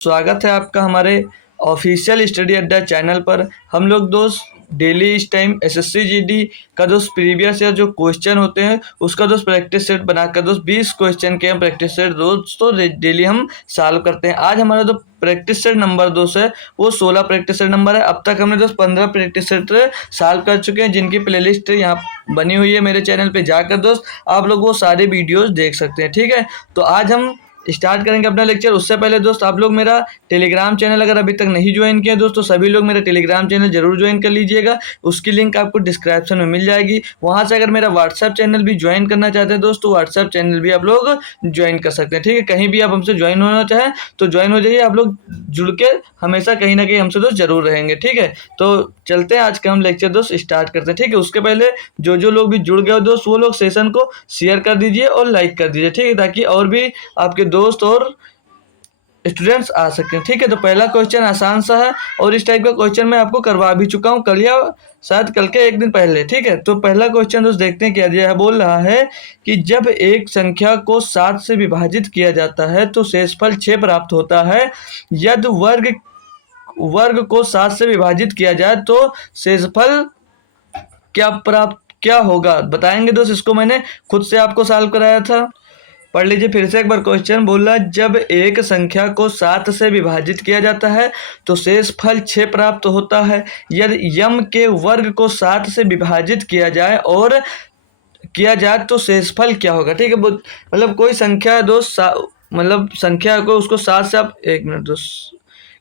स्वागत है आपका हमारे ऑफिशियल स्टडी अड्डा चैनल पर। हम लोग दोस्त डेली इस टाइम एसएससी जीडी का दोस्त प्रीवियस ईयर जो क्वेश्चन होते हैं उसका दोस्त प्रैक्टिस सेट बनाकर दोस्त 20 क्वेश्चन के हम प्रैक्टिस सेट दोस्तों डेली हम सॉल्व करते हैं। आज हमारा जो प्रैक्टिस सेट नंबर 2 है वो 16 प्रैक्टिस सेट नंबर है। अब तक हमने दोस्त 15 प्रैक्टिस सेट सॉल्व कर चुके हैं, जिनकी प्लेलिस्ट यहाँ बनी हुई है मेरे चैनल पे जाकर दोस्त आप लोग वो सारे वीडियोस देख सकते हैं। ठीक है, तो आज हम स्टार्ट करेंगे अपना लेक्चर। उससे पहले दोस्त आप लोग मेरा टेलीग्राम चैनल अगर अभी तक नहीं ज्वाइन किया दोस्तों, सभी लोग मेरा टेलीग्राम चैनल जरूर ज्वाइन कर लीजिएगा। उसकी लिंक आपको डिस्क्रिप्शन में मिल जाएगी। वहां से अगर मेरा व्हाट्सएप चैनल भी ज्वाइन करना चाहते हैं दोस्तों, व्हाट्सएप चैनल भी आप लोग ज्वाइन कर सकते हैं। ठीक है, कहीं भी आप हमसे ज्वाइन होना चाहें तो ज्वाइन हो जाइए। आप लोग जुड़ के हमेशा कहीं ना कहीं हमसे दोस्त जरूर रहेंगे। ठीक है, तो चलते हैं आज का हम लेक्चर दोस्त स्टार्ट करते हैं। ठीक है, उसके पहले जो लोग भी जुड़ गए हो दोस्त वो लोग सेशन को शेयर कर दीजिए और लाइक कर दीजिए। ठीक है, ताकि और भी आपके दोस्त और स्टूडेंट्स आ सकें। ठीक है, तो पहला क्वेश्चन आसान सा है और इस टाइप का क्वेश्चन मैं आपको करवा भी चुका हूँ कल या शायद कल के एक दिन पहले। ठीक है, तो पहला क्वेश्चन दोस्त देखते हैं क्या दिया है। बोल रहा है कि जब एक संख्या को 7 से विभाजित किया जाता है तो शेषफल 6 प्राप्त होता है। यदि वर्ग को 7 से विभाजित किया जाए तो शेषफल क्या होगा, बताएंगे दोस्त। इसको मैंने खुद से आपको सॉल्व कराया था। पढ़ लीजिए फिर से एक बार क्वेश्चन। बोला जब एक संख्या को 7 से विभाजित किया जाता है तो शेषफल 6 प्राप्त होता है। यदि यम के वर्ग को 7 से विभाजित किया जाए तो शेषफल क्या होगा। ठीक है, मतलब कोई संख्या दोस्त मतलब संख्या को उसको 7 से आप एक मिनट दोस्त,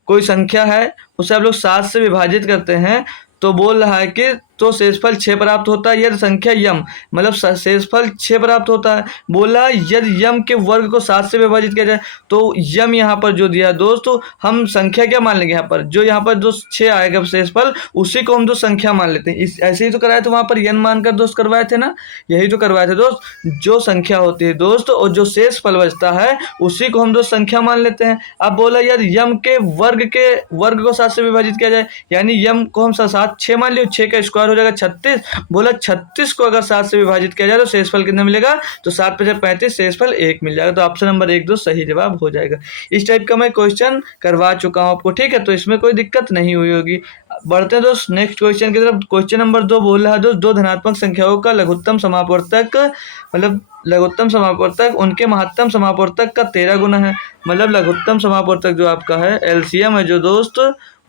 कोई संख्या है उसे आप लोग 7 से विभाजित करते हैं तो बोल रहा है कि तो शेषफल 6 प्राप्त होता है। यदि संख्या यम मतलब शेषफल 6 प्राप्त होता है। बोला यदि यम के वर्ग को 7 से विभाजित किया जाए तो यम यहाँ पर जो दिया दोस्त, तो हम संख्या क्या मान लेंगे, यहाँ पर जो यहाँ पर दोस्त 6 आएगा शेषफल, उसी को हम दोस्त संख्या मान लेते हैं। ऐसे ही तो कराए थे वहां पर यन मानकर दोस्त करवाए थे ना, यही तो करवाए थे दोस्त। जो संख्या होती है दोस्त और जो शेषफल बचता है उसी को हम दोस्त संख्या मान लेते हैं। अब बोला यदि यम के वर्ग को 7 से विभाजित किया जाए, यानी यम को हम 7 6 मान लियो, 6 का स्क्वायर हो जाएगा 36। बोला 36 को अगर 7 से विभाजित किया जाए तो शेषफल कितना मिलेगा, तो 7 × 35 शेषफल 1 मिल जाएगा। तो ऑप्शन नंबर 1 दोस्त सही जवाब हो जाएगा। इस टाइप का मैं क्वेश्चन करवा चुका हूं आपको। ठीक है, तो इसमें कोई दिक्कत नहीं हुई होगी। बढ़ते हैं दोस्त नेक्स्ट क्वेश्चन की तरफ। क्वेश्चन नंबर 2 बोल रहा है दोस्त दो धनात्मक संख्याओं का लघुत्तम समापवर्तक मतलब लघुत्तम समापवर्तक उनके महत्तम समापवर्तक का 13 गुना है। मतलब लघुत्तम समापवर्तक जो आपका है एलसीएम है जो दोस्त,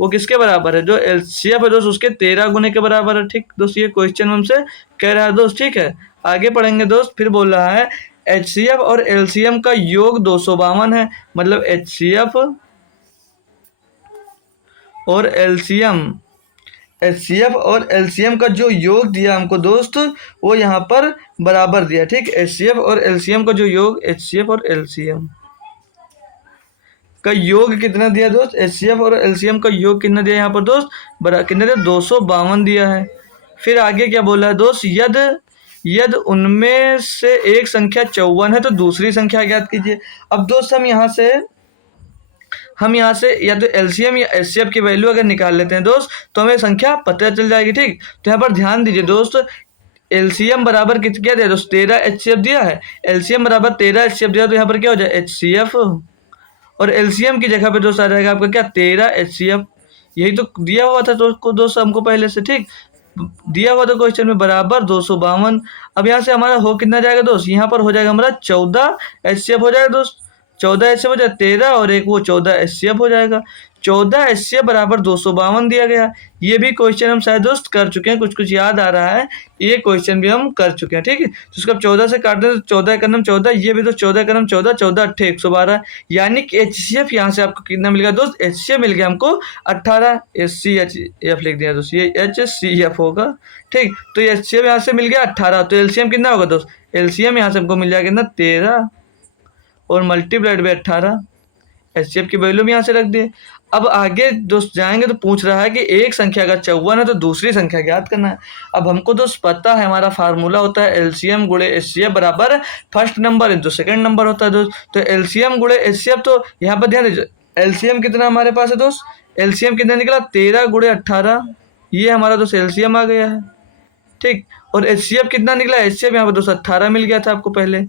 वो किसके बराबर है, जो एलसीएफ है दोस्त उसके 13 गुने के बराबर है। ठीक दोस्त, ये क्वेश्चन हमसे कह रहा है दोस्त। ठीक है, आगे पढ़ेंगे दोस्त। फिर बोल रहा है एचसीएफ और एलसीएम का योग 252 है। मतलब एचसीएफ और एलसीएम का जो योग दिया हमको दोस्त वो यहाँ पर बराबर दिया। ठीक, एचसीएफ और एलसीएम का जो योग, एचसीएफ और एलसीएम का योग कितना दिया दोस्त, एचसीएफ और एलसीएम का योग कितना दिया यहाँ पर दोस्त, कितना दिया 252 दिया है। फिर आगे क्या बोला है दोस्त, यदि उनमें से एक संख्या 54 है तो दूसरी संख्या ज्ञात कीजिए। अब दोस्त हम यहाँ से या तो एलसीएम या एचसीएफ की वैल्यू अगर निकाल लेते हैं दोस्त तो हमें संख्या पता चल जाएगी। ठीक, तो यहाँ पर ध्यान दीजिए दोस्त, एलसीएम बराबर क्या दिया दोस्त, 13 एचसीएफ दिया है। एलसीएम बराबर 13 एचसीएफ दिया तो यहाँ पर क्या हो जाए एचसीएफ, और एलसीएम की जगह पे दोस्त आ जाएगा आपका क्या 13 एचसीएफ। यही तो दिया हुआ था दोस्त हमको पहले से। ठीक, दिया हुआ था क्वेश्चन में बराबर 252। अब यहाँ से हमारा हो कितना जाएगा दोस्त, यहाँ पर हो जाएगा हमारा 14 एचसीएफ हो जाएगा दोस्त। 14 एचसीएफ हो जाएगा, 13 और एक वो 14 एचसीएफ हो जाएगा। 14 एचसीएफ बराबर 252 दिया गया। ये भी क्वेश्चन हम शायद दोस्त कर चुके हैं, कुछ याद आ रहा है, ये क्वेश्चन भी हम कर चुके हैं। ठीक है, तो इसको अब 14 से काट दें तो 14 का नाम 14, ये भी तो 14 का नाम 14, 14 8 112। यानी कि एचसीएफ यहाँ से आपको कितना मिल गया दोस्त, एचसीएफ मिल गया हमको 18। एचसीएफ लिख दिया दोस्त, ये एचसीएफ होगा। ठीक, तो एचसीएफ यहाँ से मिल गया 18, तो एलसीएम कितना होगा दोस्त, एलसीएम यहाँ से हमको मिल जाएगा कितना 13 और मल्टीप्लाइड बाय 18। एचसीएफ की वैल्यू भी यहाँ से रख दिए। अब आगे दोस्त जाएंगे तो पूछ रहा है कि एक संख्या अगर 54 है तो दूसरी संख्या ज्ञात करना है। अब हमको दोस्त पता है हमारा फार्मूला होता है एलसीएम गुणे एचसीएफ बराबर first number into second number होता है दोस्त। तो एलसीएम गुणे एचसीएफ, तो यहाँ पर ध्यान दीजिए एलसीएम कितना हमारे पास है दोस्त, एलसीएम कितना निकला 13 गुणे 18, ये हमारा दोस्त एलसीएम आ गया है। ठीक, और एचसीएफ कितना निकला, एचसीएफ यहाँ पर दोस्त 18 मिल गया था आपको पहले।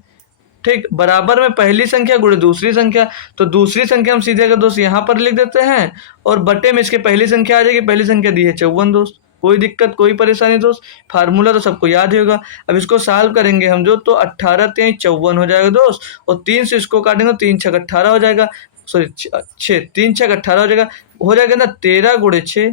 ठीक, बराबर में पहली संख्या गुणे दूसरी संख्या, तो दूसरी संख्या हम सीधे अगर दोस्त यहाँ पर लिख देते हैं और बटे में इसके पहली संख्या आ जाएगी। पहली संख्या दी है 54 दोस्त, कोई दिक्कत कोई परेशानी दोस्त, फार्मूला तो सबको याद ही होगा। अब इसको सॉल्व करेंगे हम जो, तो 18 3 54 हो जाएगा दोस्त, और 3 से इसको काटेंगे तो 3 6 18 हो जाएगा, सॉरी 6 3 6 18 हो जाएगा ना 13 गुणे 6,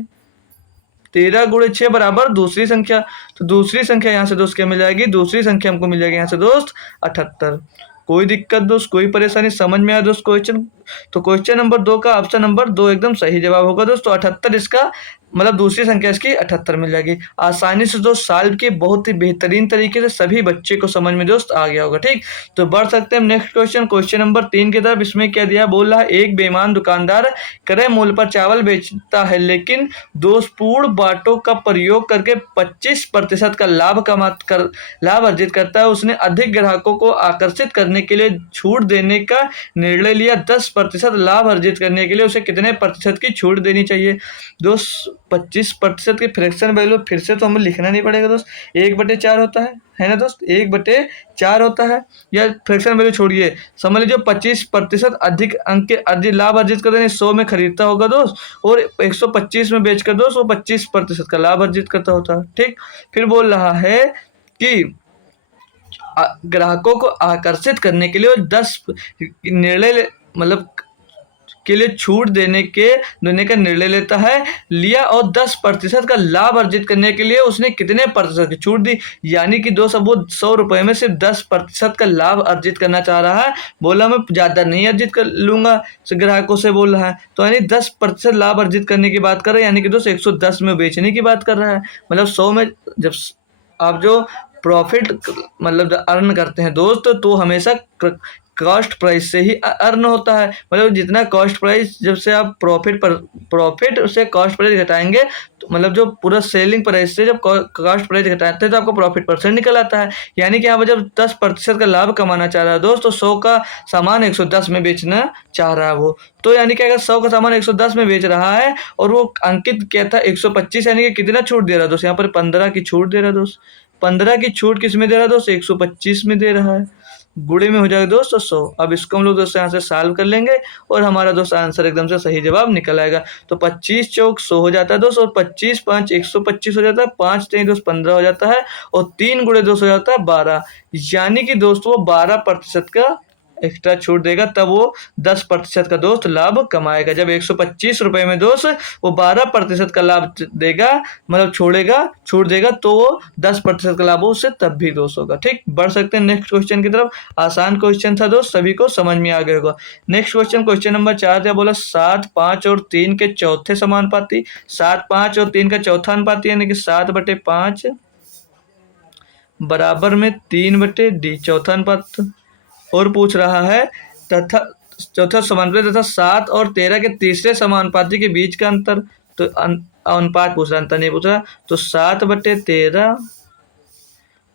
13 गुणे 6 बराबर दूसरी संख्या। तो दूसरी संख्या यहाँ से दोस्त क्या मिल जाएगी, दूसरी संख्या हमको मिल जाएगी यहाँ से दोस्त 78। कोई दिक्कत दोस्त कोई परेशानी, समझ में आया दोस्त क्वेश्चन। तो क्वेश्चन नंबर 2 का ऑप्शन नंबर 2 एकदम सही जवाब होगा दोस्त। तो 78 इसका मतलब दूसरी संख्या इसकी 78 मिल जाएगी। आसानी से दोस्त सॉल्व की, बहुत ही बेहतरीन तरीके से सभी बच्चे को समझ में दोस्त आ गया होगा। ठीक, तो बढ़ सकते हैं नेक्स्ट क्वेश्चन, क्वेश्चन नंबर 3 की तरफ। इसमें क्या दिया, बोल रहा है एक बेईमान दुकानदार क्रय मूल्य पर चावल बेचता है, लेकिन दोषपूर्ण बाटों का प्रयोग करके 25% का लाभ अर्जित करता है। उसने अधिक ग्राहकों को आकर्षित करने के लिए छूट देने का निर्णय लिया। 10% लाभ अर्जित करने के लिए उसे कितने प्रतिशत की छूट देनी चाहिए दोस्त। 25% की फ्रैक्शन वैल्यू फिर से तो हमें लिखना नहीं पड़ेगा दोस्त, 1/4 होता है ना दोस्त, 1/4 होता है। या फ्रैक्शन वैल्यू छोड़िए, समझ लीजिए 25% अधिक अंक के अधिक लाभ अर्जित करते हैं। 100 में खरीदता होगा दोस्त और 125 में बेचकर दोस्त वो 25% का लाभ अर्जित करता होता है। ठीक, फिर बोल रहा है कि ग्राहकों को आकर्षित करने के लिए वो 10 निर्णय मतलब के लिए छूट देने का निर्णय लेता है लिया, और 10% का लाभ अर्जित करने के लिए उसने कितने प्रतिशत की छूट दी। यानी कि दोस्त अब वो 100 रुपए में सिर्फ 10% का लाभ अर्जित करना चाह रहा है। बोला मैं ज़्यादा नहीं अर्जित कर लूंगा, ग्राहकों से बोल रहा है, तो यानी 10% लाभ अर्जित करने की बात कर रहा है। यानी कि दोस्त 110 में बेचने की बात कर रहा है। मतलब 100 में जब आप जो प्रॉफिट मतलब अर्न करते हैं दोस्त, तो हमेशा कॉस्ट प्राइस से ही अर्न होता है। मतलब जितना कॉस्ट प्राइस, जब से आप प्रॉफिट से कॉस्ट प्राइस घटाएंगे, तो मतलब जो पूरा सेलिंग प्राइस से जब कॉस्ट प्राइस घटाते हैं तो आपको प्रॉफिट परसेंट निकल आता है। यानी कि यहाँ पर जब 10% का लाभ कमाना चाह रहा है दोस्त, तो 100 का सामान 110 में बेचना चाह रहा है वो। तो यानी कि अगर 100 का सामान 110 में बेच रहा है और वो अंकित क्या था 125, यानी कि कितना छूट दे रहा है दोस्त, यहाँ पर 15 की छूट दे रहा है दोस्त। 15 की छूट किस में दे रहा है दोस्त, 125 में दे रहा है। गुणे में हो जाएगा दोस्त 100। अब इसको हम लोग दोस्तों यहाँ से सॉल्व कर लेंगे और हमारा दोस्त आंसर एकदम से सही जवाब निकल आएगा। तो 25 चौक 100 हो जाता है दोस्त, और 25 5 125 हो जाता है, 5 3 दोस्त 15 हो जाता है, और 3 गुणे 2 हो जाता है 12। यानी कि दोस्त वो 12% का एक्स्ट्रा छूट देगा, तब वो 10% का दोस्त लाभ कमाएगा। जब 125 रुपए में दोस्त वो 12% का लाभ देगा, मतलब छूट देगा, तो वो 10% का लाभ उससे तब भी दोस्त होगा। ठीक, बढ़ सकते हैं नेक्स्ट क्वेश्चन की तरफ। आसान क्वेश्चन था दोस्त, सभी को समझ में आ गया होगा। नेक्स्ट क्वेश्चन नंबर 4 क्या बोला, 7 5 और 3 के चौथे समानुपाती। 7 5 और 3 का चौथा अनुपाती, यानी कि 7/5 बराबर में 3/d चौथा अनुपात। और पूछ रहा है तथा चौथा समानुपाती तथा 7 और 13 के तीसरे समानुपाती के बीच का अंतर। तो अनुपात पूछ रहा, अंतर नहीं पूछ रहा। तो 7/13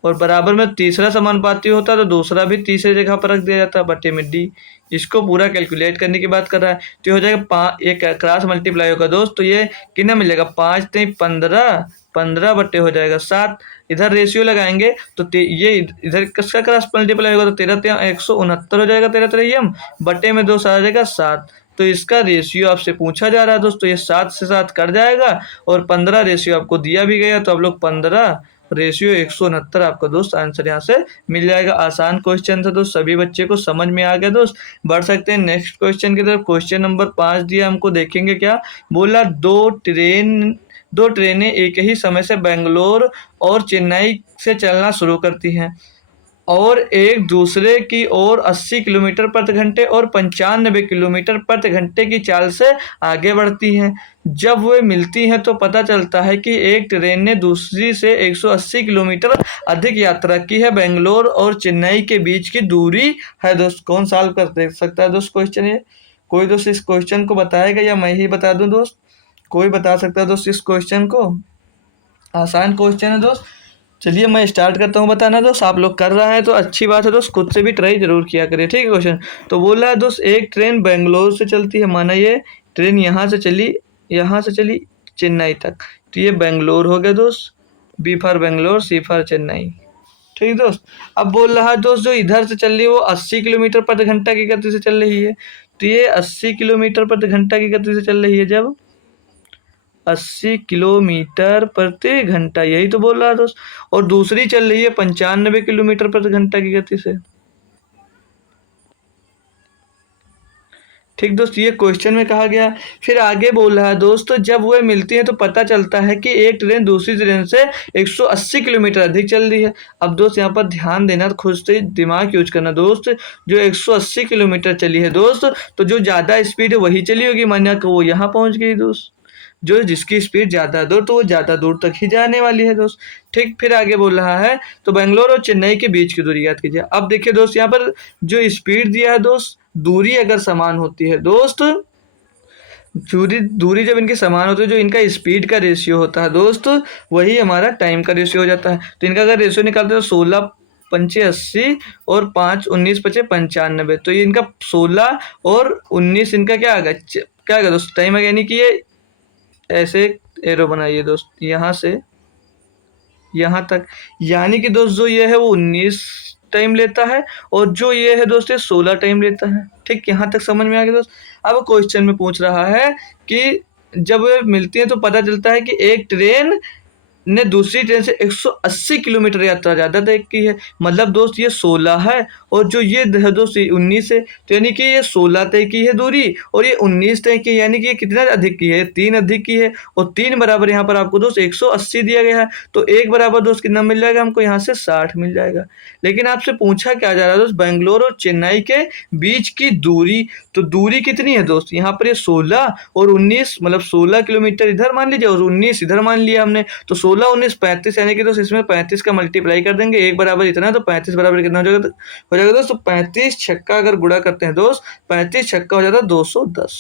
और बराबर में तीसरा समानुपाती होता तो दूसरा भी तीसरी जगह पर रख दिया जाता, बटे में डी। इसको पूरा कैलकुलेट करने की बात कर रहा है, तो हो जाएगा 5, एक क्रॉस मल्टीप्लाई होगा दोस्त, तो ये कितना मिलेगा 5 3 15, 15 बटे हो जाएगा 7। इधर रेशियो लगाएंगे तो ये इधर किसका क्रॉस मल्टीप्लाई होगा, तो 13 3 169 हो जाएगा, 13 3 बटे में 2 आ जाएगा 7। तो इसका रेशियो आपसे पूछा जा रहा है दोस्तों, ये 7 से 7 कट जाएगा, और 15 रेशियो आपको दिया भी गया, तो आप लोग 15 रेशियो 169 आपका दोस्त आंसर यहाँ से मिल जाएगा। आसान क्वेश्चन था दोस्त, सभी बच्चे को समझ में आ गया दोस्त। बढ़ सकते हैं नेक्स्ट क्वेश्चन की तरफ। क्वेश्चन नंबर 5 दिया हमको, देखेंगे क्या बोला। दो ट्रेनें एक ही समय से बेंगलोर और चेन्नई से चलना शुरू करती हैं और एक दूसरे की ओर 80 किलोमीटर प्रति घंटे और 95 किलोमीटर प्रति घंटे की चाल से आगे बढ़ती हैं। जब वे मिलती हैं तो पता चलता है कि एक ट्रेन ने दूसरी से 180 किलोमीटर अधिक यात्रा की है। बेंगलोर और चेन्नई के बीच की दूरी है दोस्त। कौन सॉल्व कर सकता है दोस्त क्वेश्चन ये? कोई दोस्त इस क्वेश्चन को बताएगा या मैं ही बता दूं दोस्त? कोई बता सकता है दोस्त इस क्वेश्चन को? आसान क्वेश्चन है दोस्त। चलिए मैं स्टार्ट करता हूँ बताना दोस्त। आप लोग कर रहे हैं तो अच्छी बात है दोस्त, खुद से भी ट्राई जरूर किया करिए। ठीक है क्वेश्चन तो बोल रहा है दोस्त, एक ट्रेन बेंगलोर से चलती है। माना ये ट्रेन यहाँ से चली चेन्नई तक, तो ये बेंगलोर हो गया दोस्त। B for Bangalore, C for Chennai. ठीक है दोस्त। अब बोल रहा है दोस्त जो इधर से चल रही है वो 80 किलोमीटर प्रति घंटा की गति से चल रही है। तो ये 80 किलोमीटर प्रति घंटा की गति से चल रही है जब 80 किलोमीटर प्रति घंटा, यही तो बोल रहा है दोस्त। और दूसरी चल रही है 95 किलोमीटर प्रति घंटा की गति से। ठीक दोस्त, ये क्वेश्चन में कहा गया। फिर आगे बोल रहा है दोस्त जब वह मिलती है तो पता चलता है कि एक ट्रेन दूसरी ट्रेन से 180 किलोमीटर अधिक चल रही है। अब दोस्त यहाँ पर ध्यान देना, तो खुद से दिमाग यूज करना दोस्त। जो 180 किलोमीटर चली है दोस्त, तो जो ज़्यादा स्पीड है वही चली होगी, मानिए कि वो यहाँ पहुँच गई दोस्त। जो जिसकी स्पीड ज़्यादा दूर, तो वो ज़्यादा दूर तक ही जाने वाली है दोस्त। ठीक, फिर आगे बोल रहा है तो बेंगलोर और चेन्नई के बीच की दूरी याद कीजिए। अब देखिए दोस्त यहाँ पर जो स्पीड दिया है दोस्त, दूरी अगर समान होती है दोस्त, दूरी दूरी जब इनकी समान होती है, जो इनका स्पीड का रेशियो होता है दोस्त, वही हमारा टाइम का रेशियो हो जाता है। तो इनका अगर रेशियो निकालते हैं तो 16 पंचे 80 और 5 19 पचे 95। तो ये इनका 16 और 19 इनका क्या आ गया, क्या आ गया दोस्त, टाइम आ गया। यानी कि ये ऐसे एरो बनाइए दोस्त यहाँ से यहाँ तक, यानी कि दोस्त जो ये है वो 19 टाइम लेता है और जो ये है दोस्त ये 16 टाइम लेता है। ठीक, यहाँ तक समझ में आ गया दोस्त। अब क्वेश्चन में पूछ रहा है कि जब वे मिलती है तो पता चलता है कि एक ट्रेन ने दूसरी ट्रेन से 180 किलोमीटर यात्रा ज़्यादा तय की है। मतलब दोस्त ये 16 है और जो ये है दोस्त 19 है, तो यानी कि ये 16 तय की है दूरी और ये 19 तय की, यानी कि ये कितना अधिक की है, 3 अधिक की है। और 3 बराबर यहाँ पर आपको दोस्त 180 दिया गया है, तो 1 बराबर दोस्त कितना मिल जाएगा हमको, यहाँ से 60 मिल जाएगा। लेकिन आपसे पूछा क्या जा रहा है दोस्त, बेंगलोर और चेन्नई के बीच की दूरी। तो दूरी कितनी है दोस्त, यहाँ पर ये 16 और 19, मतलब 16 किलोमीटर इधर मान लीजिए और 19 इधर मान लिया हमने। तो 16 19 35, यानी कि दोस्त इसमें 35 का मल्टीप्लाई कर देंगे, 1 बराबर इतना, तो 35 बराबर कितना हो जाएगा दोस्त, तो 35 छक्का अगर गुणा करते हैं दोस्त, 35 छक्का हो जाता है 210।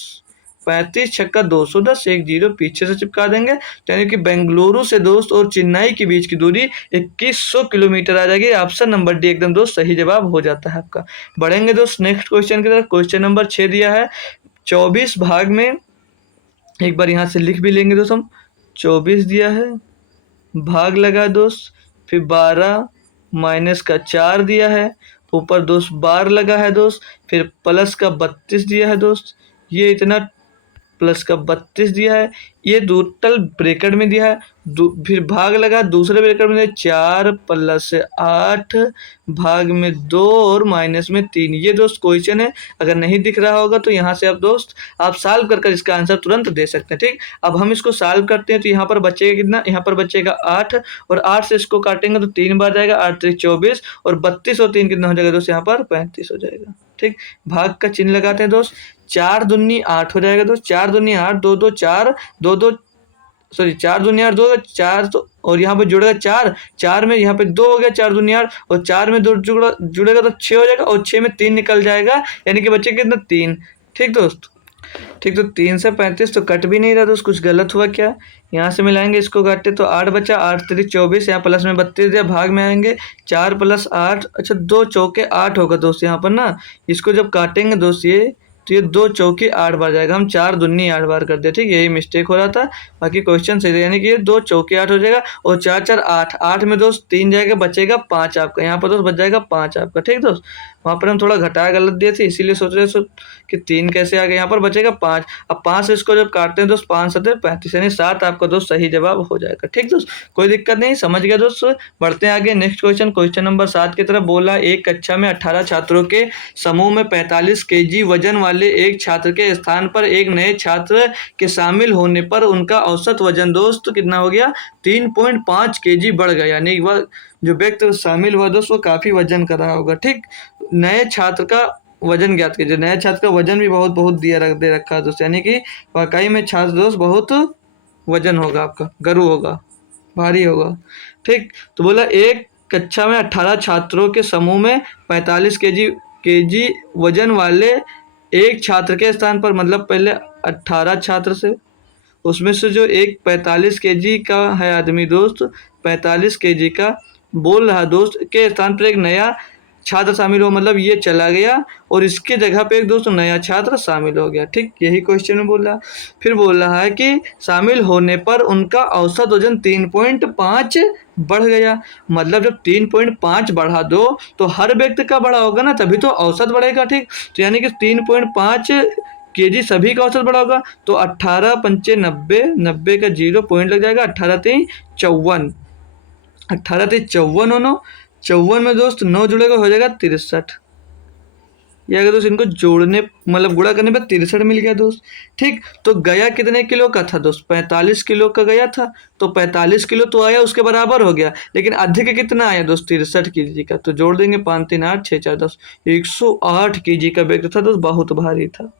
35 छक्का 210, एक जीरो पीछे से चिपका देंगे, यानी कि बेंगलुरु से दोस्त और चेन्नई के बीच की दूरी 2100 किलोमीटर आ जाएगी। ऑप्शन नंबर डी एकदम दोस्त सही जवाब हो जाता है आपका। बढ़ेंगे दोस्त नेक्स्ट क्वेश्चन की तरफ। क्वेश्चन नंबर 6 दिया है 24 भाग में, एक बार यहाँ से लिख भी लेंगे दोस्त हम। 24 दिया है, भाग लगा दोस्त, फिर 12 माइनस का 4 दिया है, ऊपर दोस्त बार लगा है दोस्त, फिर प्लस का 32 दिया है दोस्त, ये इतना प्लस का 32 दिया है, ये टोटल ब्रैकेट में दिया है। फिर भाग लगा दूसरे ब्रैकेट में 4 प्लस 8 भाग में 2 और माइनस में 3। ये दोस्त क्वेश्चन है, अगर नहीं दिख रहा होगा तो यहाँ से आप दोस्त आप सॉल्व कर कर इसका आंसर तुरंत दे सकते हैं। ठीक, अब हम इसको सॉल्व करते हैं तो यहाँ पर बचेगा कितना, यहाँ पर बचेगा 8 और 8 से इसको काटेंगे तो 3 बार जाएगा, 8 3 24 और 32 और 3 कितना हो जाएगा दोस्त, यहाँ पर 35 हो जाएगा। ठीक, भाग का चिन्ह लगाते हैं दोस्त, 4 दूनी 8 हो जाएगा दोस्त, 4 दूनी 8, 2 2 4, 2 2 सॉरी 4 दूनी 8 2 4, तो और यहाँ पे जुड़ेगा 4, 4 में यहाँ पे 2 हो गया, 4 दूनी 8 और 4 में 2 जुड़ेगा तो 6 हो जाएगा और 6 में 3 निकल जाएगा, यानी कि बच्चे कितना 3। ठीक दोस्त, ठीक, तो 3 से 35 तो कट भी नहीं रहा दोस्त, कुछ गलत हुआ क्या, यहाँ से मिलाएंगे इसको काटे तो 8 बचा, 8 3 24, यहाँ प्लस में 32 दिया, भाग में आएंगे 4 प्लस 8, अच्छा 2 चौके 8 होगा दोस्त यहाँ पर ना, इसको जब काटेंगे दोस्त ये, तो ये 2 चौके 8 बार जाएगा, हम 4 दूनी 8 बार कर दिया। ठीक, यही मिस्टेक हो रहा था, बाकी क्वेश्चन सही था, यानी कि ये 2 चौके 8 हो जाएगा और 4 4 8, 8 में दोस्त 3 जाएगा, बचेगा 5 आपका, यहाँ पर दोस्त बच जाएगा 5 आपका। ठीक दोस्त, वहाँ पर हम थोड़ा घटाया गलत दिए थे, इसीलिए सोच रहे थे कि 3 कैसे आ गया, यहाँ पर बचेगा 5। अब 5 से इसको जब काटते हैं दोस्त 5 7 35, यानी 7 आपका दोस्त सही जवाब हो जाएगा। ठीक दोस्त, कोई दिक्कत नहीं, समझ गया दोस्त। बढ़ते हैं आगे नेक्स्ट क्वेश्चन, क्वेश्चन नंबर 7 की तरफ। बोला एक कक्षा में 18 छात्रों के समूह में 45 kg वजन वाले एक छात्र के स्थान पर एक नए छात्र के शामिल होने पर उनका औसत वजन दोस्त कितना हो गया, 3.5 kg बढ़ गया, यानी वह जो व्यक्ति शामिल हुआ दोस्त वो काफी वजन कर रहा होगा। ठीक, नए छात्र का वजन ज्ञात कीजिए। नए छात्र का वजन भी बहुत दे रखा है दोस्त, यानी कि वाकई में छात्र दोस्त बहुत वजन होगा आपका, गरु होगा, भारी होगा। ठीक, तो बोला एक कक्षा में 18 छात्रों के समूह में 45 kg वजन वाले एक छात्र के स्थान पर, मतलब पहले 18 छात्र से, उसमें से जो एक 45 kg का है आदमी दोस्त, 45 kg का बोल रहा दोस्त के स्थान पर एक नया छात्र शामिल हो मतलब ये चला गया और इसके जगह पे एक दोस्त नया छात्र शामिल हो गया। ठीक, यही क्वेश्चन में बोल रहा है। फिर बोल रहा है कि शामिल होने पर उनका औसत वजन 3.5 बढ़ गया। मतलब जब 3.5 बढ़ा दो तो हर व्यक्ति का बढ़ा होगा ना, तभी तो औसत बढ़ेगा। ठीक, तो यानी कि 3.5 केजी सभी का औसत बढ़ा होगा। तो 18 पंचे 90, 90 का 0 पॉइंट लग जाएगा, 18 3 54, 18 3 54 होनो, 54 में दोस्त 9 जुड़ेगा, हो जाएगा 63। ये अगर दोस्त इनको जोड़ने मतलब गुणा करने पर 63 मिल गया दोस्त। ठीक, तो गया कितने किलो का था दोस्त? 45 किलो का गया था। तो 45 किलो तो आया, उसके बराबर हो गया। लेकिन अधिक कितना आया दोस्त? 63 केजी का। तो जोड़ देंगे, 5 3 8 6 4 10, 108 केजी का व्यक्ति था दोस्त, बहुत भारी था।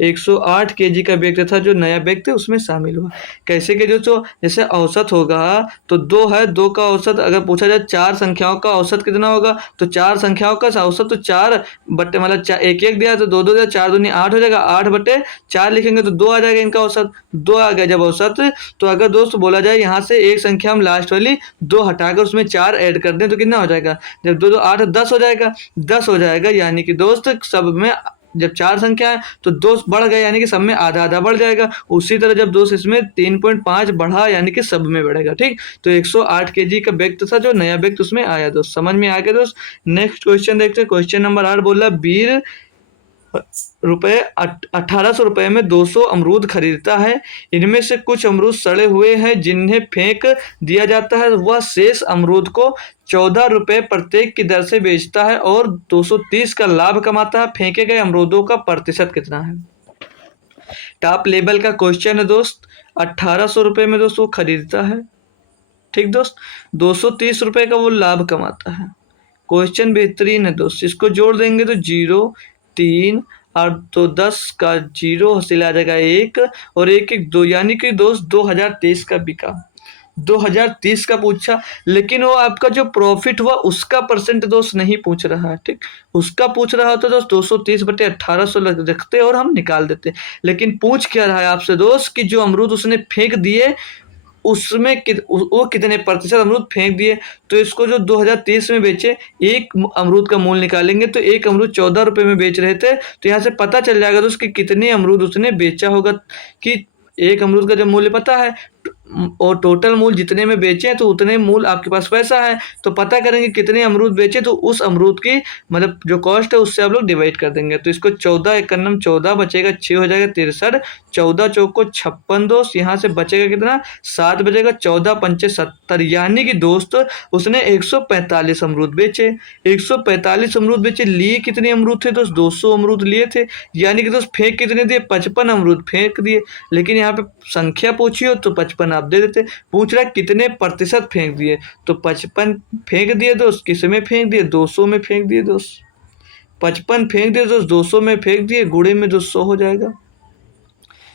108 केजी का व्यक्ति था जो नया व्यक्ति उसमें शामिल हुआ। कैसे के जो जैसे औसत होगा तो 2 है, 2 का औसत अगर पूछा जाए 4 संख्याओं का औसत कितना होगा, तो 4 संख्याओं का औसत तो 4 बट्टे मतलब एक एक दिया तो 2 2 दिया, 4 दूनी 8 हो जाएगा, 8 बट्टे 4 लिखेंगे तो 2 आ जाएगा इनका औसत। 2 आ गया जब औसत, तो अगर दोस्त बोला जाए यहाँ से एक संख्या हम लास्ट वाली 2 हटाकर उसमें 4 ऐड कर दें तो कितना हो जाएगा? जब 2 2 8 10 हो जाएगा, 10 हो जाएगा। यानी कि दोस्त सब में जब 4 संख्या है तो 2 बढ़ गए, यानी कि सब में आधा आधा बढ़ जाएगा। उसी तरह जब दोस्त इसमें 3.5 बढ़ा, यानी कि सब में बढ़ेगा। ठीक, तो 108 केजी का व्यक्ति था जो नया व्यक्ति उसमें आया दोस्त। समझ में आ गया दोस्त। नेक्स्ट क्वेश्चन देखते हैं। क्वेश्चन नंबर 8 बोल रहा, वीर रुपए 1800 रुपए में 200 अमरूद खरीदता है। इनमें से कुछ अमरूद सड़े हुए हैं जिन्हें फेंक दिया जाता है। वह शेष अमरूद को 14 रुपए प्रत्येक की दर से बेचता है और 230 का लाभ कमाता है। फेंके गए अमरूदों का प्रतिशत कितना है? टॉप लेवल का क्वेश्चन है दोस्त। 1800 रुपए में दोस्त वो खरीदता है। ठीक दोस्त, 230 रुपए का वो लाभ कमाता है। क्वेश्चन बेहतरीन है दोस्त। इसको जोड़ देंगे तो 0 3 और तो 10 का 0 हासिल आ जाएगा 1 और 1 1 2, यानी कि दोस्त 2023 का बिका। 2030 का पूछा, लेकिन वो आपका जो प्रॉफिट हुआ उसका परसेंट दोस्त नहीं पूछ रहा है। ठीक, उसका पूछ रहा होता दोस्त 230 बटे 1800 रखते और हम निकाल देते। लेकिन पूछ क्या रहा है आपसे दोस्त कि जो अमरूद उसने फेंक दिए उसमें वो कितने प्रतिशत अमरूद फेंक दिए। तो इसको जो 2023 में बेचे, एक अमरूद का मूल्य निकालेंगे तो एक अमरूद 14 रुपए में बेच रहे थे। तो यहाँ से पता चल जाएगा दोस्त कि कितने अमरूद उसने बेचा होगा। कि एक अमरूद का जब मूल्य पता है और टोटल मूल्य जितने में बेचे तो उतने मूल्य आपके पास पैसा है, तो पता करेंगे कितने अमरूद बेचे तो उस अमरूद की मतलब जो कॉस्ट है उससे आप लोग डिवाइड कर देंगे। तो इसको 14 एकन्नम 14 बचेगा 6 हो जाएगा 63, 14 चौक को 56 दोस्त। यहाँ से बचेगा कितना? 7 बचेगा, 14 पंचे 70, यानी कि दोस्त उसने 145 अमरूद बेचे। 145 अमरूद बेचे, लिए कितने अमरूद थे दोस्त? 200 अमरूद लिए थे। यानी कि दोस्त फेंक कितने दिए? 55 अमरूद फेंक दिए। लेकिन यहाँ पे संख्या पूछी हो तो 55 आप दे देते। पूछ रहा है कितने प्रतिशत फेंक दिए, तो 55 फेंक दिए दोस्त। किस में फेंक दिए? 200 में फेंक दिए दोस्त। 55 फेंक दिए दोस्त, 200 में फेंक दिए, गुणे में दोस्त 100 हो जाएगा।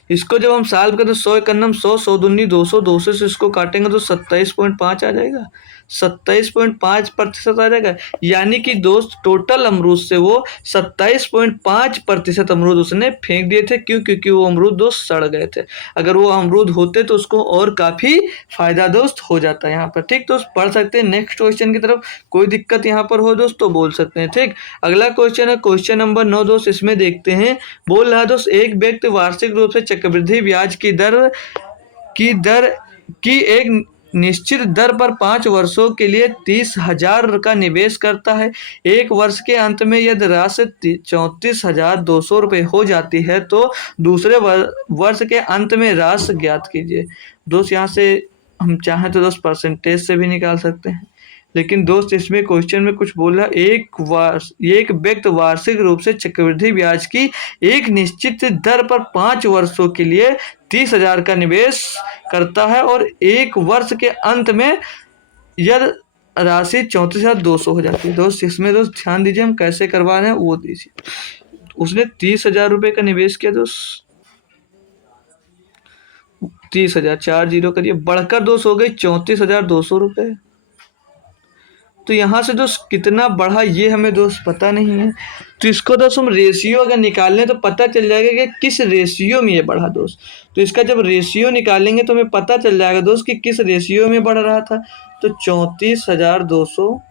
इसको जब हम सॉल्व करें तो 100 एकन्नम 100, 100 दूनी 200, 200 से इसको काटेंगे तो 27.5 आ जाएगा। 27.5% आ जाएगा। यानी कि दोस्त टोटल अमरूद से वो 27.5% अमरूद उसने फेंक दिए थे। क्यों? क्योंकि वो अमरूद दोस्त सड़ गए थे। अगर वो अमरूद होते तो उसको और काफी फायदा दोस्त हो जाता है यहाँ पर। ठीक दोस्त, पढ़ सकते हैं नेक्स्ट क्वेश्चन की तरफ। कोई दिक्कत यहाँ पर हो दोस्त तो बोल सकते हैं। ठीक, अगला क्वेश्चन है क्वेश्चन नंबर 9 दोस्त। इसमें देखते हैं। बोल रहा है दोस्त, एक व्यक्ति वार्षिक रूप से चक्रवृद्धि ब्याज की एक निश्चित दर पर 5 वर्षों के लिए 30,000 का निवेश करता है। एक वर्ष के अंत में यदि राशि 34,200 रुपये हो जाती है तो दूसरे वर्ष के अंत में राशि ज्ञात कीजिए। दोस्त यहाँ से हम चाहें तो दोस्त परसेंटेज से भी निकाल सकते हैं, लेकिन दोस्त इसमें क्वेश्चन में कुछ बोल रहा है। एक व्यक्ति वार्षिक रूप से चक्रवृद्धि ब्याज की एक निश्चित दर पर 5 वर्षों के लिए 30,000 का निवेश करता है और एक वर्ष के अंत में यह राशि 34,200 हो जाती है। दोस्त इसमें दोस्त ध्यान दीजिए, हम कैसे करवा रहे हैं वो दीजिए। उसने 30,000 रुपये का निवेश किया दोस्त। 30,000 4 जीरो करिए, बढ़कर दोस्त हो गई 34,200 रुपये। तो यहाँ से दोस्त कितना बढ़ा ये हमें दोस्त पता नहीं है। तो इसको दोस्त हम रेशियो अगर निकालें तो पता चल जाएगा कि किस रेशियो में ये बढ़ा दोस्त। तो इसका जब रेशियो निकालेंगे तो हमें पता चल जाएगा दोस्त कि किस रेशियो में बढ़ रहा था। तो 34,200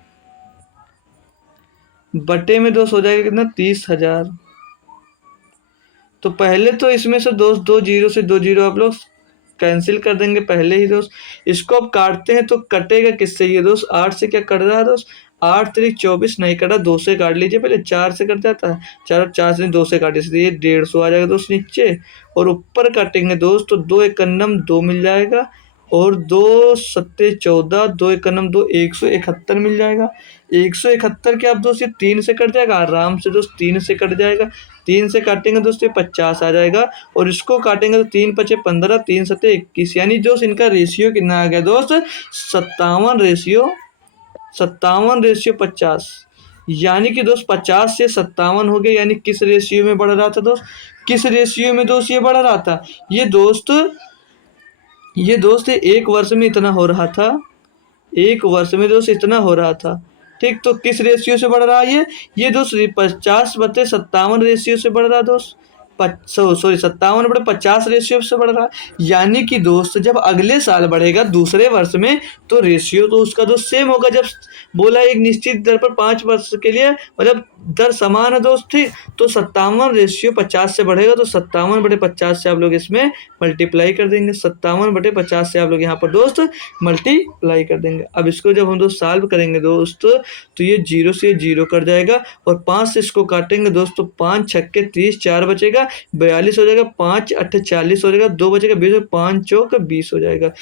बटे में दोस्त हो जाएगा कितना, 30,000। तो पहले तो इसमें से दोस्त दो जीरो से दो जीरो आप लोग कैंसिल कर देंगे पहले ही दोस्त। इसको अब काटते हैं तो कटेगा किससे ये दोस्त, 8 से क्या कट रहा है दोस्त, 8 3 24 नहीं कटा, 2 से काट लीजिए, पहले 4 से कट जाता है, 4 से 2 से काटे इसलिए 150 आ जाएगा दोस्त नीचे। और ऊपर काटेंगे दोस्त तो 2 एकन्नम 2 मिल जाएगा, और 2 सत्ते 14, 2 एकन्नम 2, 171 मिल जाएगा। 171 क्या आप दोस्त ये 3 से कट जाएगा आराम से दोस्त, 3 से कट जाएगा, 3 से काटेंगे दोस्त ये 50 आ जाएगा, और इसको काटेंगे तो 3 × 5 = 15, 3 × 7 = 21, यानी दोस्त इनका रेशियो कितना आ गया दोस्त, 57 रेशियो 50, यानी कि दोस्त 50 से 57 हो गया। यानी किस रेशियो में बढ़ रहा था दोस्त, किस रेशियो में दोस्त ये बढ़ रहा था, ये दोस्त 1 वर्ष में इतना हो रहा था, 1 वर्ष में दोस्त इतना हो रहा था। ठीक, तो किस रेशियो से बढ़ रहा है ये दोस्त 50/57 रेशियो से बढ़ रहा है दोस्त, सॉरी 57/50 रेशियो से बढ़ रहा है। यानी कि दोस्त जब अगले साल बढ़ेगा दूसरे वर्ष में तो रेशियो तो उसका दोस्त सेम होगा। जब बोला एक निश्चित दर पर 5 वर्ष के लिए मतलब दर समान है दोस्त, ठीक, तो 57/50 से बढ़ेगा तो 57/50 से आप लोग इसमें मल्टीप्लाई कर देंगे, 57/50 से आप लोग यहाँ पर दोस्त मल्टीप्लाई कर देंगे। अब इसको जब हम दोस्त सॉल्व करेंगे दोस्त तो ये 0 से 0 कट जाएगा, और 5 से इसको काटेंगे दोस्त तो 5 छक्के 30, 4 बचेगा 42 हो जाएगा, 5 8 40 हो जाएगा, 2 बचेगा 20, 5 चौक 20 हो जाएगा।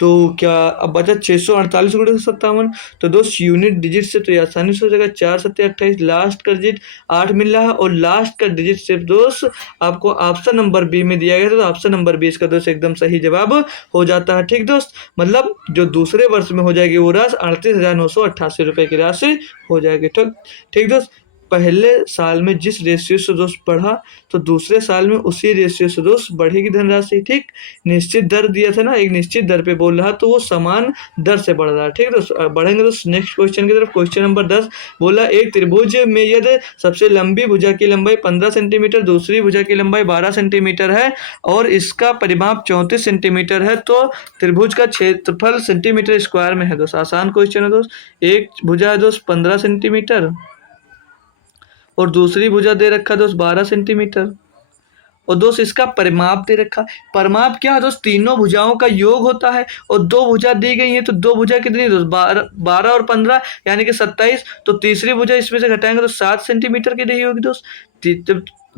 तो क्या अब बचा 648 × 57। तो दोस्त यूनिट डिजिट से तो ये आसानी से हो जाएगा, 4 7 28, लास्ट का डिजिट 8 मिल रहा है, और लास्ट का डिजिट सिर्फ दोस्त आपको ऑप्शन नंबर बी में दिया गया था, तो ऑप्शन नंबर 20 का दोस्त एकदम सही जवाब हो जाता है। ठीक दोस्त, मतलब जो दूसरे वर्ष में हो जाएगी वो राशि 38,988 रुपये की राशि हो जाएगी। ठीक ठीक दोस्त, पहले साल में जिस रेशियो से दोस्त बढ़ा तो दूसरे साल में उसी रेशियो से दोस्त बढ़ेगी धनराशि। ठीक, निश्चित दर दिया था ना, एक निश्चित दर पे बोल रहा तो वो समान दर से बढ़ रहा है। ठीक दोस्त, बढ़ेंगे दोस्त नेक्स्ट क्वेश्चन की तरफ। क्वेश्चन नंबर 10 बोला एक त्रिभुज में यदि सबसे लंबी भुजा की लंबाई 15 सेंटीमीटर, दूसरी भुजा की लंबाई 12 सेंटीमीटर है और इसका परिमाप 34 सेंटीमीटर है, तो त्रिभुज का क्षेत्रफल सेंटीमीटर स्क्वायर में है दोस्त। आसान क्वेश्चन है दोस्त। एक भुजा है दोस्त 15 सेंटीमीटर और दूसरी भुजा दे रखा दोस्त 12 सेंटीमीटर, और दोस्त इसका परिमाप दे रखा। परिमाप क्या है दोस्त, तीनों भुजाओं का योग होता है, और दो भुजा दी गई है तो दो भुजा कितनी दोस्त 12 और 15 यानी कि 27, तो तीसरी भुजा इसमें से घटाएंगे तो 7 सेंटीमीटर की नहीं होगी दोस्त।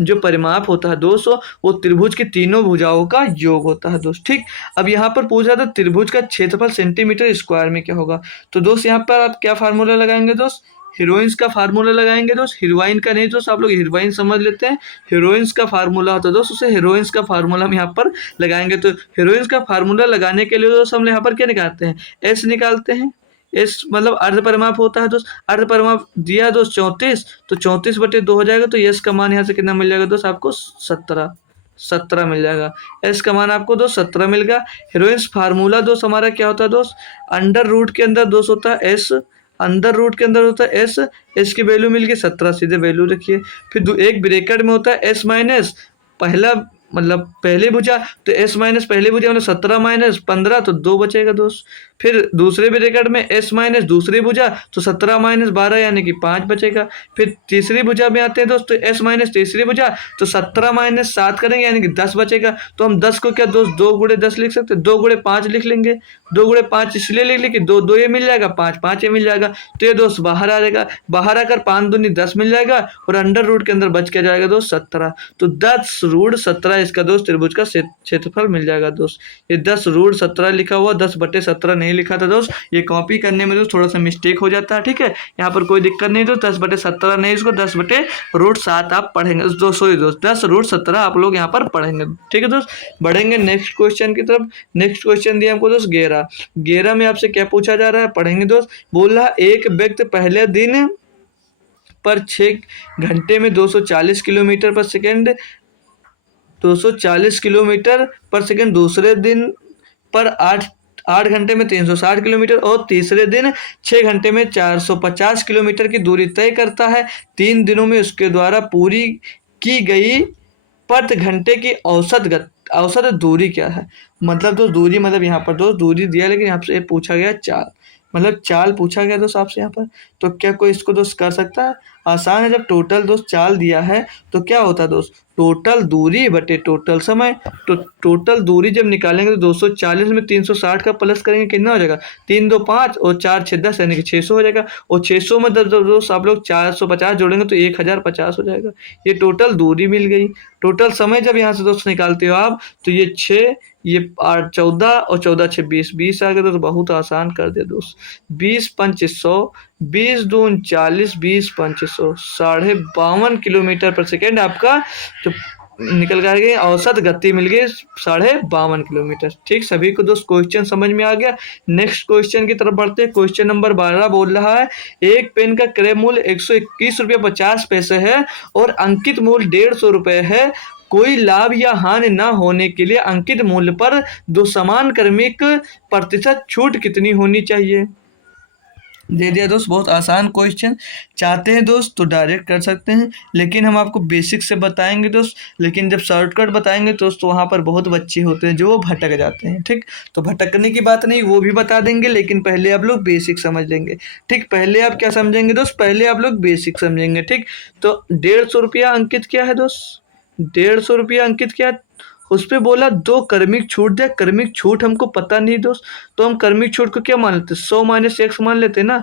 जो परिमाप होता है दोस्त वो त्रिभुज की तीनों भुजाओं का योग होता है दोस्त। ठीक, अब यहाँ पर पूछ रहा था त्रिभुज का क्षेत्रफल सेंटीमीटर स्क्वायर में क्या होगा, तो दोस्त यहाँ पर आप क्या फार्मूला लगाएंगे दोस्त, हीरोइंस का फार्मूला लगाएंगे दोस्त, हीरोइन का नहीं दोस्त, आप लोग हीरोइन समझ लेते हैं। हीरोइंस का फार्मूला होता है दोस्त, उसे हीरोइंस का फार्मूला हम यहाँ पर लगाएंगे। तो हीरोइंस का फार्मूला लगाने के लिए दोस्त हम यहाँ पर क्या निकालते हैं, एस निकालते हैं। एस मतलब अर्ध परिमाप होता है दोस्त, अर्ध परिमाप दिया है दोस्त 34, तो 34/2 हो जाएगा, तो एस का मान यहाँ से कितना मिल जाएगा दोस्त आपको 17 मिल जाएगा। एस का मान आपको दोस्त 17 मिल गया। हीरोइंस फार्मूला दोस्त हमारा क्या होता है दोस्त, अंडर रूट के अंदर दोस्त होता है एस, अंदर रूट के अंदर होता है एस, एस की वैल्यू मिल गई 17, सीधे वैल्यू रखिए। फिर एक ब्रैकेट में होता है एस माइनस पहला मतलब पहली भुजा, तो एस माइनस पहली भुजा मतलब 17 माइनस 15 तो 2 बचेगा दोस्त। फिर दूसरे ब्रैकेट में एस माइनस दूसरी भुजा तो 17 माइनस 12 यानी कि 5 बचेगा। फिर तीसरी भुजा में आते हैं दोस्त, तो एस माइनस तीसरी भुजा तो 17 माइनस 7 करेंगे यानी कि 10 बचेगा। तो हम 10 को क्या दोस्त 2 × 10 लिख सकते हैं, 2 × 5 लिख लेंगे। 2 × 5 इसलिए लिख लें कि 2 2 ये मिल जाएगा, 5 5 ये मिल जाएगा, तो ये दोस्त बाहर आ जाएगा। बाहर आकर 5 दूनी 10 मिल जाएगा, और अंडर रूट के अंदर बच के जाएगा दोस्त 17, तो 10√17 इसका दोस्त त्रिभुज का क्षेत्रफल मिल जाएगा दोस्त। ये 10√17 लिखा हुआ, 10/17 नहीं लिखा था दोस्त, ये कॉपी करने में दोस्त थोड़ा सा मिस्टेक हो जाता है। ठीक है, यहाँ पर कोई दिक्कत नहीं दोस्त, 10/17 नहीं, इसको 10/√7 आप पढ़ेंगे दोस्त, सॉरी दोस्त 10√17 आप लोग यहाँ पर पढ़ेंगे। ठीक है दोस्त, बढ़ेंगे नेक्स्ट क्वेश्चन की तरफ। नेक्स्ट क्वेश्चन दिया हमको दोस्त 11 में आपसे क्या पूछा जा रहा है, पढ़ेंगे दोस्त। बोल रहा एक व्यक्ति पहले दिन पर 6 घंटे में 240 किलोमीटर पर सेकेंड 240 किलोमीटर पर सेकेंड, दूसरे दिन पर 8 घंटे में 360 किलोमीटर और तीसरे दिन 6 घंटे में 450 किलोमीटर की दूरी तय करता है। 3 दिनों में उसके द्वारा पूरी की गई प्रति घंटे की औसत दूरी क्या है। मतलब दोस्त दूरी मतलब यहाँ पर दोस्त दूरी दिया, लेकिन यहाँ से पूछा गया चाल, मतलब चाल पूछा गया दोस्त आपसे यहाँ पर, तो क्या कोई इसको दोस्त कर सकता है। आसान है। जब टोटल दोस्त चाल दिया है तो क्या होता है दोस्त, टोटल दूरी बटे टोटल समय। तो टोटल दूरी जब निकालेंगे तो 240 में 360 का प्लस करेंगे कितना हो जाएगा, 3 2 5 और 4 6 10 यानी कि 600 हो जाएगा। और 600 में दोस्त आप लोग 450 जोड़ेंगे तो 1050 हो जाएगा। ये टोटल दूरी मिल गई। टोटल समय जब यहाँ से दोस्त निकालते हो आप तो ये 6, ये 8 14 और 14 6 20, 20 आ गया तो बहुत आसान कर दिया दोस्त। 20 पंच 100, 20 दून 40, 20 पंच 100, 52.5 किलोमीटर पर सेकेंड आपका तो निकल कर गई, औसत गति मिल गई 52.5 किलोमीटर। ठीक, सभी को दोस्त क्वेश्चन समझ में आ गया। नेक्स्ट क्वेश्चन की तरफ बढ़ते हैं। क्वेश्चन नंबर 12 बोल रहा है एक पेन का क्रय मूल्य 121 रुपये 50 पैसे है और अंकित मूल्य 150 रुपये है। कोई लाभ या हानि न होने के लिए अंकित मूल्य पर दो समान क्रमिक प्रतिशत छूट कितनी होनी चाहिए। दे दिया दोस्त, बहुत आसान क्वेश्चन। चाहते हैं दोस्त तो डायरेक्ट कर सकते हैं, लेकिन हम आपको बेसिक से बताएंगे दोस्त। लेकिन जब शॉर्टकट बताएंगे दोस्त तो वहाँ पर बहुत बच्चे होते हैं जो वो भटक जाते हैं। ठीक, तो भटकने की बात नहीं, वो भी बता देंगे, लेकिन पहले आप लोग बेसिक समझ लेंगे। ठीक, पहले आप क्या समझेंगे दोस्त, पहले आप लोग बेसिक समझेंगे। ठीक, तो 150 रुपया अंकित क्या है दोस्त, 150 रुपया अंकित क्या है, उस पे बोला दो कर्मिक छूट दे। कर्मिक छूट हमको पता नहीं दोस्त, तो हम कर्मिक छूट को क्या मान लेते, 100 माइनस एक्स मान लेते ना।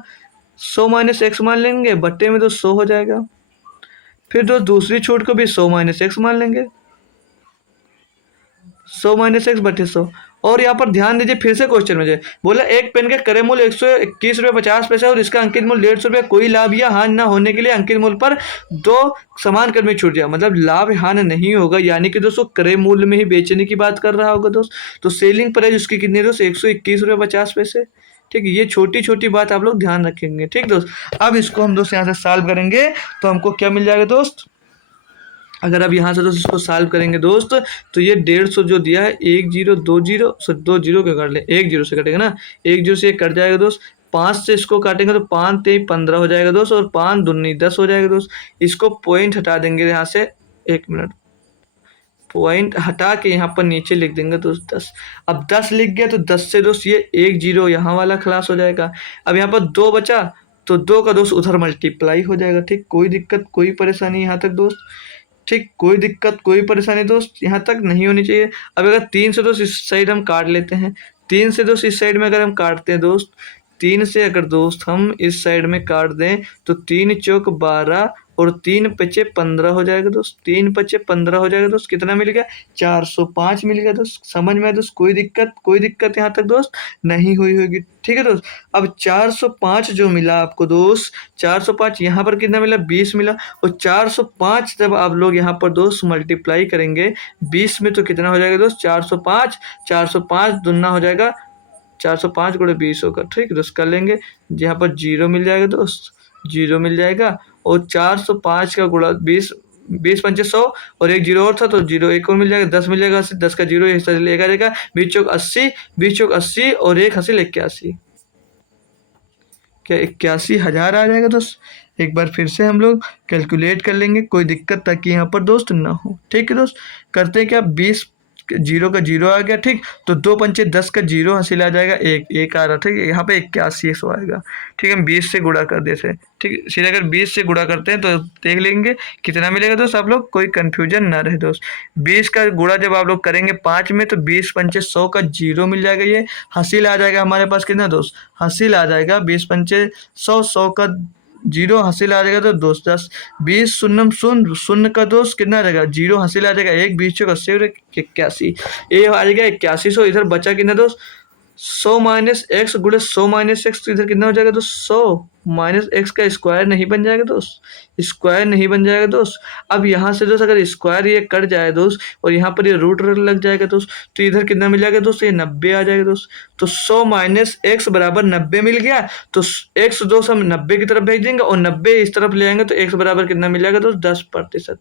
100 माइनस एक्स मान लेंगे, बट्टे में तो 100 हो जाएगा। फिर दोस्त दूसरी छूट को भी 100 माइनस एक्स मान लेंगे, 100 माइनस एक्स बटे 100। और यहाँ पर ध्यान दीजिए, फिर से क्वेश्चन में बोला एक पेन का क्रय मूल्य 121 रुपये 50 पैसे और इसका अंकित मूल्य 150 रुपये। कोई लाभ या हानि न होने के लिए अंकित मूल्य पर दो समान क्रमिक छूट जाए। मतलब लाभ हानि नहीं होगा, यानी कि दोस्तों क्रय मूल्य में ही बेचने की बात कर रहा होगा दोस्त। तो सेलिंग प्राइस उसकी कितनी है दोस्त, 121 रुपये 50 पैसे। ठीक, ये छोटी छोटी बात आप लोग ध्यान रखेंगे। ठीक दोस्त, अब इसको हम दोस्त यहाँ से सॉल्व करेंगे तो हमको क्या मिल जाएगा दोस्त, अगर आप यहाँ से दोस्त इसको सॉल्व करेंगे दोस्त तो ये 150 जो दिया है, 1 0 2 0 सर 2 0 के काट ले, 1 0 से कटेगा ना, 1 0 से एक कट जाएगा दोस्त। 5 से इसको काटेंगे तो 5 3 15 हो जाएगा दोस्त, और 5 दूनी 10 हो जाएगा दोस्त। इसको पॉइंट हटा देंगे यहाँ से, 1 मिनट, पॉइंट हटा के यहाँ पर नीचे लिख देंगे दोस्त 10। अब 10 लिख गया तो 10 से दोस्त ये 1 0 यहाँ वाला खलास हो जाएगा। अब यहाँ पर 2 बचा तो 2 का दोस्त उधर मल्टीप्लाई हो जाएगा। ठीक, कोई दिक्कत कोई परेशानी यहाँ तक दोस्त। ठीक, कोई दिक्कत कोई परेशानी दोस्त यहाँ तक नहीं होनी चाहिए। अब अगर 3 से दोस्त इस साइड हम काट लेते हैं, 3 से दोस्त इस साइड में अगर हम काटते हैं दोस्त, 3 से अगर दोस्त हम इस साइड में काट दें तो 3 चौक 12 और 3 पचे 15 हो जाएगा दोस्त। 3 पचे 15 हो जाएगा दोस्त, कितना मिल गया, 405 मिल गया दोस्त। समझ में आया दोस्त, कोई दिक्कत यहाँ तक दोस्त नहीं हुई होगी। ठीक है दोस्त, अब 405 जो मिला आपको दोस्त, 405 यहाँ पर कितना मिला, 20 मिला। और 405 जब आप लोग यहाँ पर दोस्त मल्टीप्लाई करेंगे 20 में तो कितना हो जाएगा दोस्त, 405, 405 दुना हो जाएगा 405 गुणे 20 होगा। ठीक है दोस्त, कर लेंगे, यहाँ पर 0 मिल जाएगा दोस्त, 0 मिल जाएगा। और 405 का गुणा 20, 20 पंचे 100 और एक 0 और था तो 0 एक और मिल जाएगा, 10 मिल जाएगा। 80, 10 का 0 हिस्सा लेगा जाएगा, 20 चौक 80, 20 चौक 80 और एक हासिल 81, क्या 81,000 आ जाएगा दोस्त। एक बार फिर से हम लोग कैलकुलेट कर लेंगे, कोई दिक्कत ताकि यहाँ पर दोस्त ना हो। ठीक है दोस्त, करते हैं क्या, 20 0 का 0 आ गया। ठीक, तो 2 पंचे 10 का 0 हासिल आ जाएगा, एक आ रहा। ठीक है, यहाँ पे 81 आएगा। ठीक है, हम 20 से गुणा कर देते। ठीक, सीधे अगर 20 से गुणा करते हैं तो देख लेंगे कितना मिलेगा दोस्त। आप लोग कोई कन्फ्यूजन ना रहे दोस्त, 20 का गुणा जब आप लोग करेंगे 5 में तो 20 पंचे 100 का 0 मिल जाएगा। ये हासिल आ जाएगा हमारे पास कितना दोस्त, हासिल आ जाएगा 20 पंचे 100, 100 का 0 हासिल आ जाएगा तो दोस्त 10, 20 शून्यम शून्य, शून्य का दोस्त कितना आ जाएगा, 0 हासिल आ जाएगा, 1 20 चौक 80 और 81, ये आ जाएगा 8100। इधर बचा कितना दोस्त, 100 माइनस एक्स गुणे 100 माइनस एक्स, तो इधर कितना हो जाएगा दोस्त, 100 माइनस एक्स का स्क्वायर नहीं बन जाएगा दोस्त, स्क्वायर नहीं बन जाएगा दोस्त। अब यहाँ से दोस्त अगर स्क्वायर ये कट जाए दोस्त और यहाँ पर ये रूट लग जाएगा दोस्त, तो इधर कितना मिल जाएगा दोस्त, ये 90 आ जाएगा दोस्त। तो 100 माइनस एक्स बराबर 90 मिल गया, तो एक्स दोस्त हम 90 की तरफ भेज देंगे और 90 इस तरफ ले आएंगे तो एक्स बराबर कितना मिल जाएगा दोस्त, 10%।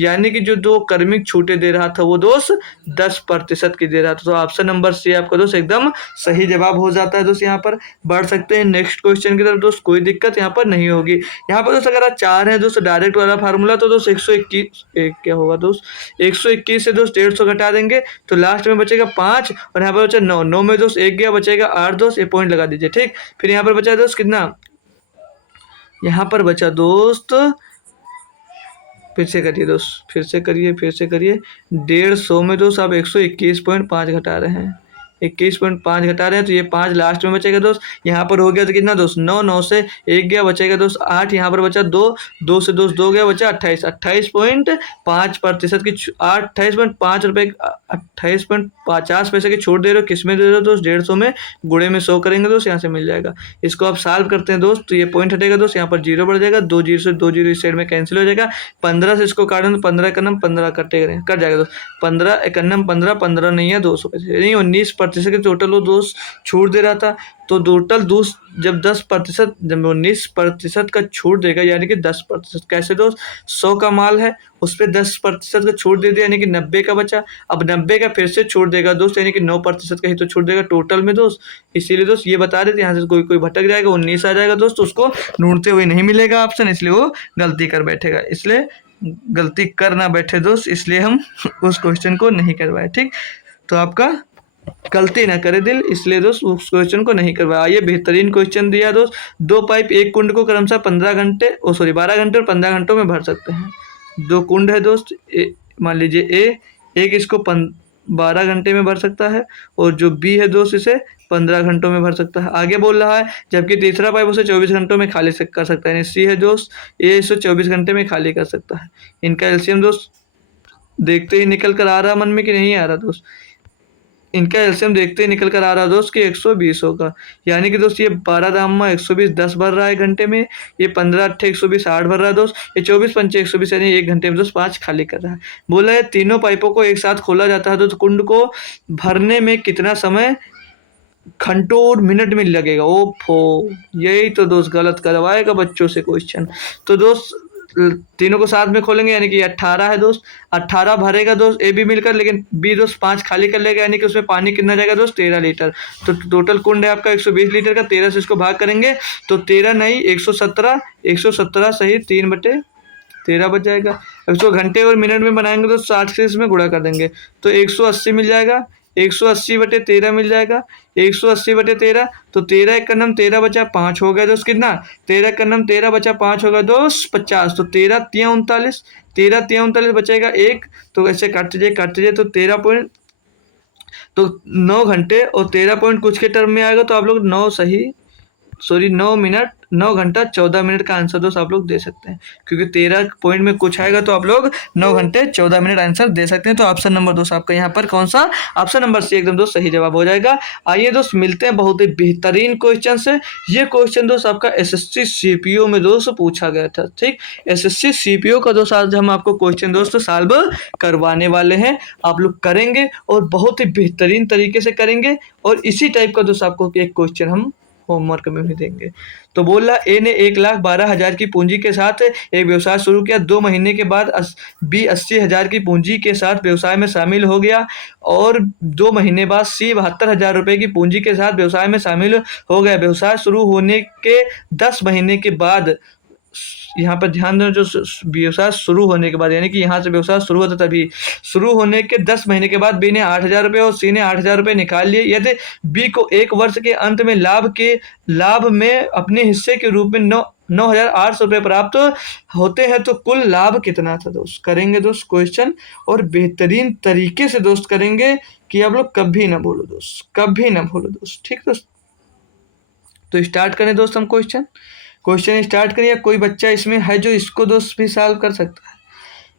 यानी कि जो दो कर्मिक छूटे दे रहा था वो दोस्त 10% की दे रहा था। तो ऑप्शन नंबर सी आपका दोस्त एकदम सही जवाब हो जाता है दोस्त। यहाँ पर बढ़ सकते हैं नेक्स्ट क्वेश्चन की तरफ दोस्त, कोई दिक्कत यहाँ पर नहीं होगी। यहाँ पर दोस्त अगर 4 है दोस्त डायरेक्ट वाला फार्मूला, तो दोस्त 121 क्या होगा दोस्त, 121 से दोस्त 150 घटा देंगे तो लास्ट में बचेगा 5 और यहाँ पर बचा 9, 9 में दोस्त 1 गया बचेगा 8 दोस्त, ये पॉइंट लगा दीजिए। ठीक, फिर यहाँ पर बचा दोस्त कितना, यहाँ पर बचा दोस्त, फिर से करिए दोस्त, फिर से करिए 150 में दोस्त आप 121.5 घटा रहे हैं, 21.5 घटा रहे हैं, तो ये 5 लास्ट में बचेगा दोस्त। यहाँ पर हो गया तो कितना दोस्त 9, 9 से 1 गया, बचेगा दोस्त 8, यहाँ पर बचा 2, 2 से दोस्त 2 गया, बचा 28, 28.5% की 28.5 रुपये 28.50 पैसे की छूट दे रहे हो, किस में दे रहे हो दोस्त 150 में, गुणे में 100 करेंगे दोस्त, यहाँ से मिल जाएगा। इसको आप सॉल्व करते हैं दोस्त, तो ये पॉइंट हटेगा दोस्त, यहाँ पर 0 बढ़ जाएगा, 2 जीरो से 2 जीरो इस साइड में कैंसिल हो जाएगा, 15 से इसको काटें तो 15 का नम 15 कटेगा, कट जाएगा दोस्त, 15 एकन्नम 15, 15 नहीं है 200 पैसे नहीं, 19% के टोटल वो दोस्त छूट दे रहा था। तो टोटल दोस्त जब 10%, जब 19% का छूट देगा यानी कि 10%, कैसे दोस्त 100 का माल है उस पर 10% का छूट दे दिया यानी कि 90 का बचा, अब 90 का फिर से छूट देगा दोस्त यानी कि 9% का ही तो छूट देगा टोटल में दोस्त। इसीलिए दोस्त ये बता रहे थे, यहाँ से कोई कोई भटक जाएगा, 19 आ जाएगा दोस्त, उसको ढूंढते हुए नहीं मिलेगा ऑप्शन, इसलिए वो गलती कर बैठेगा, इसलिए गलती कर ना बैठे दोस्त, इसलिए हम उस क्वेश्चन को नहीं करवाए। ठीक, तो आपका गलती ना करे दिल, इसलिए दोस्त उस क्वेश्चन को नहीं करवाया। ये बेहतरीन क्वेश्चन दिया दोस्त, 2 पाइप एक कुंड को क्रमशः 12 घंटे और 15 घंटों में भर सकते हैं। 2 कुंड है दोस्त, मान लीजिए ए, एक इसको 12 घंटे में भर सकता है और जो बी है दोस्त इसे 15 घंटों में भर सकता है। आगे बोल रहा है जबकि तीसरा पाइप उसे 24 घंटों में खाली कर सकता है, यानी सी है दोस्त, ए इसे 24 घंटे में खाली कर सकता है। इनका एलसीएम दोस्त देखते ही निकल कर आ रहा मन में कि नहीं आ रहा दोस्त, इनका एलसीएम देखते ही निकल कर आ रहा दोस्त कि 120 होगा, यानी कि दोस्त ये 12 दामा 120 10 भर रहा है घंटे में, ये 15 अट्ठे 120 8 भर रहा है दोस्त, ये 24 पंचे 120 यानी 1 घंटे में दोस्त 5 खाली कर रहा है। बोला है तीनों पाइपों को एक साथ खोला जाता है तो कुंड को भरने में कितना समय घंटों और मिनट में लगेगा। ओफो, यही तो दोस्त गलत करवाएगा बच्चों से क्वेश्चन। तो दोस्त तीनों को साथ में खोलेंगे यानी कि 18 है दोस्त, 18 भरेगा दोस्त ए बी मिलकर, लेकिन बी दोस्त 5 खाली कर लेगा यानी कि उसमें पानी कितना जाएगा दोस्त 13 लीटर। तो टोटल कुंड है आपका 120 लीटर का, 13 से इसको भाग करेंगे तो 13 नहीं 117, 117 सही 3/13 बच जाएगा। अब इसको घंटे और मिनट में बनाएंगे तो 60 से इसमें गुणा कर देंगे तो 180 मिल जाएगा, 180/13 मिल जाएगा, 180/13 तो 13 एक कन्नम 13 बचा 5 हो गया दोस्त, कितना 13 कन्नम 13 बचा 5 होगा दोस्त 50, तो 13 तिया 39, 13 तिया 39 बचेगा 1, तो ऐसे काट दीजिए तो 13 पॉइंट, तो 9 घंटे और 13 पॉइंट कुछ के टर्म में आएगा तो आप लोग 9 मिनट 9 घंटा 14 मिनट का आंसर दोस्त आप लोग दे सकते हैं, क्योंकि 13 पॉइंट में कुछ आएगा तो आप लोग 9 घंटे 14 मिनट आंसर दे सकते हैं। तो ऑप्शन नंबर दोस्त आपका यहाँ पर कौन सा, ऑप्शन नंबर सी एकदम दोस्त सही जवाब हो जाएगा। आइए दोस्त मिलते हैं बहुत ही बेहतरीन क्वेश्चन से। ये क्वेश्चन दोस्त आपका एसएससी सीपीओ में दोस्त पूछा गया था। ठीक, एसएससी सीपीओ का दोस्त आज हम आपको क्वेश्चन दोस्त सॉल्व करवाने वाले हैं, आप लोग करेंगे और बहुत ही बेहतरीन तरीके से करेंगे, और इसी टाइप का दोस्त आपको एक क्वेश्चन हम होमवर्क में भी देंगे। तो बोल रहा ए ने 1,12,000 की पूंजी के साथ एक व्यवसाय शुरू किया, 2 महीने के बाद बी 80,000 की पूंजी के साथ व्यवसाय में शामिल हो गया, और 2 महीने बाद सी 72,000 रुपये की पूंजी के साथ व्यवसाय में शामिल हो गया। व्यवसाय शुरू होने के 10 महीने के बाद, यहाँ पर ध्यान देना, जो व्यवसाय शुरू होने के बाद यानी कि यहाँ से व्यवसाय शुरू होता तभी, शुरू होने के 10 महीने के बाद बी ने 8,000 रुपये और सी ने 8,000 रुपये निकाल लिए। यदि बी को 1 वर्ष के अंत में लाभ में अपने हिस्से के रूप में 9,800 रुपये प्राप्त होते हैं तो कुल लाभ कितना था दोस्त। करेंगे दोस्त क्वेश्चन और बेहतरीन तरीके से दोस्त करेंगे कि आप लोग कभी ना भूलो दोस्त, कभी ना भूलो दोस्त। ठीक दोस्त, तो स्टार्ट करें दोस्त हम क्वेश्चन स्टार्ट करें, या कोई बच्चा इसमें है जो इसको दोस्त भी सॉल्व कर सकता है।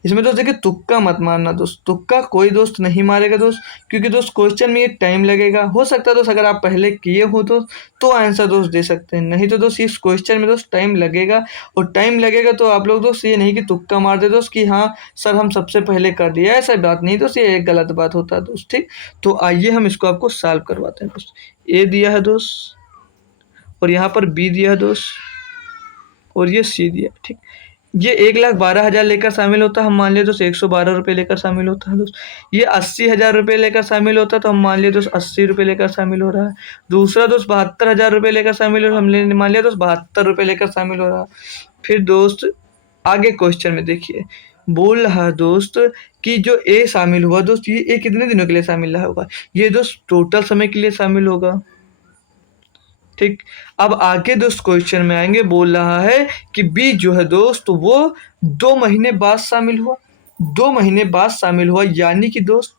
इसमें दोस्त देखिए तुक्का मत मारना दोस्त, तुक्का कोई दोस्त नहीं मारेगा दोस्त, क्योंकि दोस्त क्वेश्चन में ये टाइम लगेगा। हो सकता है दोस्त अगर आप पहले किए हो तो आंसर दोस्त दे सकते हैं, नहीं तो दोस्त इस क्वेश्चन में दोस्त टाइम लगेगा, और टाइम लगेगा तो आप लोग दोस्त ये नहीं कि तुक्का मार दे दोस्त कि हाँ सर हम सबसे पहले कर दिया, ऐसा बात नहीं दोस्त, ये एक गलत बात होता है दोस्त। ठीक, तो आइए हम इसको आपको सॉल्व करवाते हैं दोस्त। ए दिया है दोस्त, और यहाँ पर बी दिया है दोस्त, और ये सी दिया। ठीक, ये 1,12,000 लेकर शामिल होता है, हम मान लिए दोस्त 112 रुपये लेकर शामिल होता है दोस्त। ये 80,000 रुपये लेकर शामिल होता है तो हम मान लिए दोस्त 80 रुपये लेकर शामिल हो रहा है। दूसरा दोस्त 72,000 रुपये लेकर शामिल हो, हमने मान लिया दोस्त 72 रुपये लेकर शामिल हो रहा है। फिर दोस्त आगे क्वेश्चन में देखिए, बोल रहा है दोस्त कि जो ए शामिल हुआ दोस्त, ये ए कितने दिनों के लिए शामिल रहा होगा, ये दोस्त टोटल समय के लिए शामिल होगा। ठीक। अब आगे दोस्त क्वेश्चन में आएंगे, बोल रहा है कि बी जो है दोस्त वो 2 महीने बाद शामिल हुआ, 2 महीने बाद शामिल हुआ, यानी कि दोस्त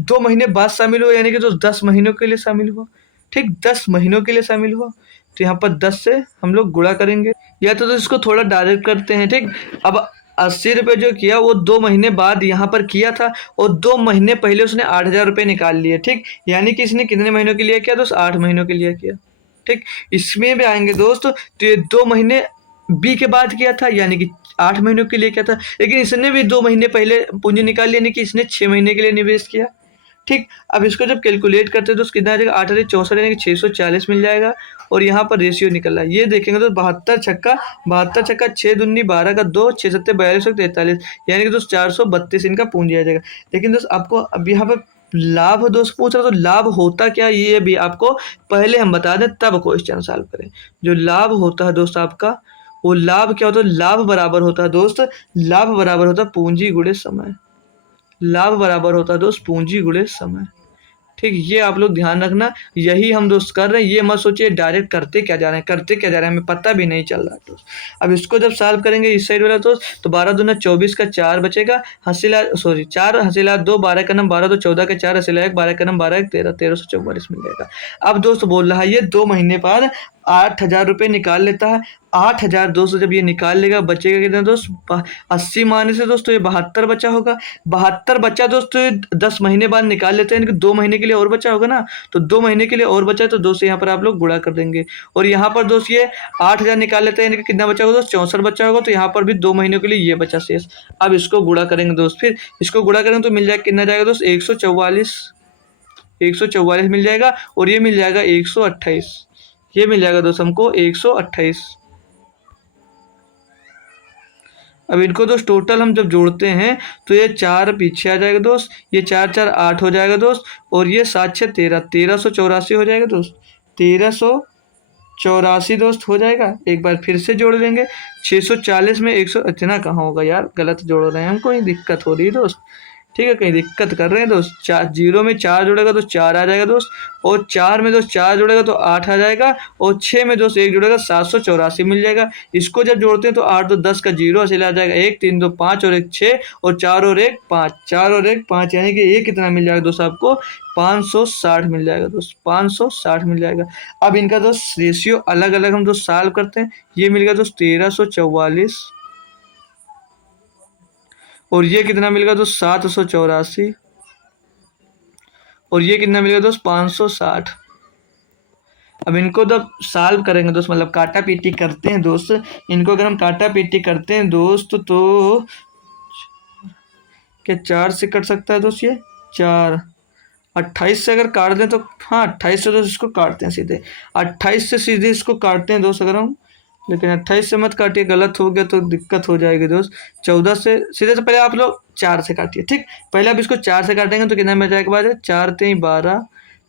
2 महीने बाद शामिल हुआ, यानी कि दोस्त 10 महीनों के लिए शामिल हुआ। ठीक, 10 महीनों के लिए शामिल हुआ, तो यहाँ पर 10 से हम लोग गुणा करेंगे, या तो इसको थोड़ा डायरेक्ट करते हैं। ठीक, अब 80 रुपये जो किया वो 2 महीने बाद यहाँ पर किया था, और 2 महीने पहले उसने 8,000 रुपये निकाल लिए। ठीक, यानी कि इसने कितने महीनों के लिए किया दोस्त? 8 महीनों के लिए किया। ठीक, इसमें भी आएंगे दोस्त, तो ये 2 महीने बी के बाद किया था, यानी कि 8 महीनों के लिए किया था, लेकिन इसने भी 2 महीने पहले पूंजी निकाल ली, यानी कि इसने 6 महीने के लिए निवेश किया। ठीक, अब इसको जब कैलकुलेट करते हैं तो कितना आ जाएगा? 8×64 यानी कि 640 मिल जाएगा, और यहाँ पर रेशियो निकल रहा है, ये देखेंगे तो 72 छक्का 6 दूनी 12 का 2, 6 सत्ते 42 43, यानी कि दोस्त 432 इनका पूंजी आ जाएगा। लेकिन दोस्त आपको अब यहाँ पर लाभ दोस्त पूछ रहा, तो लाभ होता क्या ये भी आपको पहले हम बता दें, तब क्वेश्चन सॉल्व करें। जो लाभ होता है दोस्त आपका, वो लाभ क्या होता है? लाभ बराबर होता है दोस्त, लाभ बराबर होता है पूंजी गुणे समय, लाभ बराबर होता है दोस्त पूंजी गुणे समय। ठीक, ये आप लोग ध्यान रखना, यही हम दोस्त कर रहे हैं, ये मत सोचिए डायरेक्ट करते क्या जा रहे हैं, करते क्या जा रहे हैं, हमें पता भी नहीं चल रहा है दोस्त। अब इसको जब सॉल्व करेंगे इस साइड वाला दोस्त, तो 12×2 = 24 का 4 बचेगा, हसीला सॉरी 4 हसीला 2 12 का नम 12 तो 14 का 4 हसीला 1 12 का नम 12 1 13 1344 मिल जाएगा। अब दोस्त बोल रहा है ये 2 महीने बाद 8,000 रुपये निकाल लेता है। 8,000 दोस्त जब ये निकाल लेगा बचेगा कितना दोस्त? 80 माने से दोस्तों ये 72 बचा होगा। 72 बचा दोस्तों, 10 महीने बाद निकाल लेते हैं, यानी कि 2 महीने के लिए और बचा होगा ना, तो 2 महीने के लिए और बचा है, तो दोस्त यहाँ पर आप लोग गुणा कर देंगे, और यहाँ पर दोस्त ये 8,000 निकाल लेते हैं, यानी कि कितना बचा होगा दोस्त? 64 बचा होगा, तो यहाँ पर भी 2 महीनों के लिए ये बचा शेष। अब इसको गुणा करेंगे दोस्त, फिर इसको गुणा करेंगे तो मिल जाएगा, कितना जाएगा दोस्त? 144 मिल जाएगा, और ये मिल जाएगा 128, ये मिल जाएगा दोस्त हमको 128। अब इनको दोस्त टोटल हम जब जोड़ते हैं तो ये 4 पीछे आ जाएगा दोस्त, ये 4 4 8 हो जाएगा दोस्त, और ये 7 6 13 1384 हो जाएगा दोस्त, 1384 दोस्त हो जाएगा। एक बार फिर से जोड़ लेंगे, 640 में 100 इतना कहाँ होगा यार, गलत जोड़ रहे हैं, हमको ही दिक्कत हो रही है दोस्त। ठीक है, कहीं दिक्कत कर रहे हैं दोस्त। 4 जीरो में 4 जोड़ेगा तो 4 आ जाएगा दोस्त, और 4 में दोस्त 4 जोड़ेगा तो 8 आ जाएगा, और 6 में दोस्त 1 जोड़ेगा 784 मिल जाएगा। इसको जब जोड़ते हैं तो 8 2 10 का 0 हासिल आ जाएगा, 1 3 2 5 और 1 6, और 4 और 1 5, 4 और 1 5, यानी कि ये कितना मिल जाएगा दोस्त आपको? 560 मिल जाएगा दोस्त, 560 मिल जाएगा। अब इनका दोस्त रेशियो अलग अलग हम दोस्त सॉल्व करते हैं। ये मिल गया दोस्त 1344, और ये कितना मिलेगा दोस्त? 784, और ये कितना मिलेगा दोस्त? 560। अब इनको जब सॉल्व करेंगे दोस्त, मतलब काटा पीटी करते हैं दोस्त, इनको अगर हम काटा पीटी करते हैं दोस्त, तो क्या 4 से कट सकता है दोस्त? ये 4 28 से अगर काट दें तो, हाँ 28 से दोस्त इसको काटते हैं सीधे, 28 से सीधे इसको काटते हैं दोस्त अगर हम, लेकिन 28 से मत काटिए, गलत हो गया तो दिक्कत हो जाएगी दोस्त। 14 से सीधे से पहले आप लोग 4 से काटिए। ठीक, पहले आप इसको 4 से काटेंगे तो कितना बचा के बाद? 4 3 12,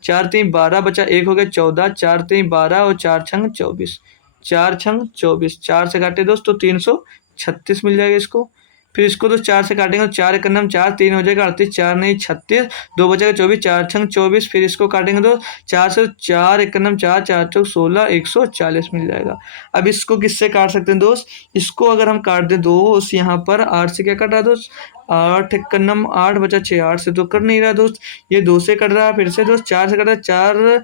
4 3 12 बचा, 1 हो गया 14, 4 3 12 और 4 छंग 24, 4 छंग 24, 4 से काटे दोस्त तो 336 मिल जाएगा इसको। फिर इसको तो 4 से काटेंगे तो 4 एक नम 4, 3 हो जाएगा 38, 4 नहीं 36, 2 बचेगा 24, 4 छंग 24, फिर इसको काटेंगे तो 4 से 4 एक नम 4, 4 चौक 16, 140 मिल जाएगा। अब इसको किससे काट सकते हैं दोस्त? इसको अगर हम काट दें दोस्त, यहाँ पर 8 से क्या कट रहा दोस्त? 8 एक नम 8 बचा 6, 8 से तो कट नहीं रहा दोस्त, ये 2 से कट रहा है, फिर से दोस्त 4 से कट रहा है, 4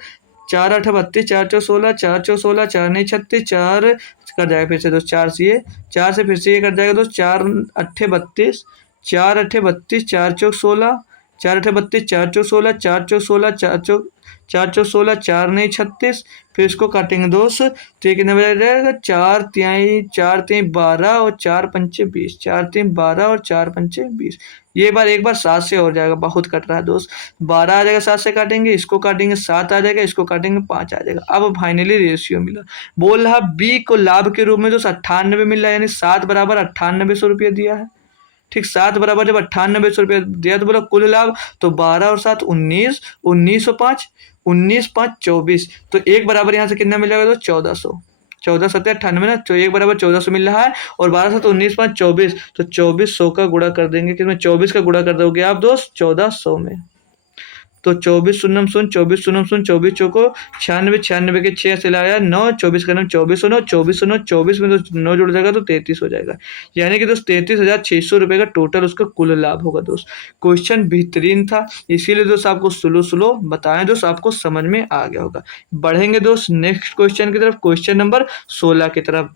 4 8 32, 4 चौ 16, 4 चौ 16, 4 नहीं 36, 4 कट जाएगा फिर से दोस्त, 4 से ये 4 से फिर से ये कट जाएगा दोस्त, 4 8 32, 4 8 32, 4 चौक 16, 4 8 32, 4 चौक 16, 4 चौक 16, 4 चौक 16, 4 नहीं 36, फिर इसको काटेंगे दोस्त तो ये कितना बचा जाएगा? 4 3 12 और 4 पंचे 20, 4 3 12 और 4 पंचे 20। ये बार एक बार 7 से और जाएगा, बहुत कट रहा है दोस्त, 12 आ जाएगा, 7 से काटेंगे, इसको काटेंगे 7 आ जाएगा, इसको काटेंगे 5 आ जाएगा। अब फाइनली रेशियो मिला, बोल रहा बी को लाभ के रूप में दोस्त 98 मिल रहा है, यानी 7 बराबर 9800 रुपया दिया है। ठीक, 7 बराबर जब 9800 रुपया दिया तो बोला कुल लाभ, तो 12 और 7 19, 1905, 19 5 24, तो एक बराबर यहाँ से कितना मिल जाएगा? तो 1400, 14 7 98 ना, तो एक बराबर 1400 मिल रहा है, और 12 7 19 5 24, तो 2400 का गुणा कर देंगे, किसमें? 24 का गुणा कर दोगे आप दोस्त 1400 में। तो 24 शून्यम शून्य, 24 शून्यम शून्य, 24 चौको 96, 96 के 6 से लाया 9, 24 का 9, 24 9, 24 9, 24 में तो 9 जुड़ जाएगा तो 33 हो जाएगा। यानी कि दोस्त 33,600 रुपये का टोटल उसका कुल लाभ होगा दोस्त। क्वेश्चन बेहतरीन था, इसीलिए दोस्त आपको स्लो स्लो बताएं दोस्त, आपको समझ में आ गया होगा। बढ़ेंगे दोस्त नेक्स्ट क्वेश्चन की तरफ, क्वेश्चन नंबर 16 की तरफ।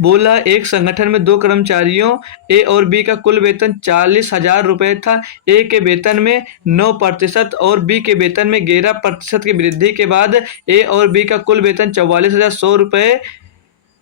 बोला एक संगठन में दो कर्मचारियों ए और बी का कुल वेतन 40,000 रुपये था। ए के वेतन में 9% और बी के वेतन में 11% की वृद्धि के बाद ए और बी का कुल वेतन 44,100 रुपये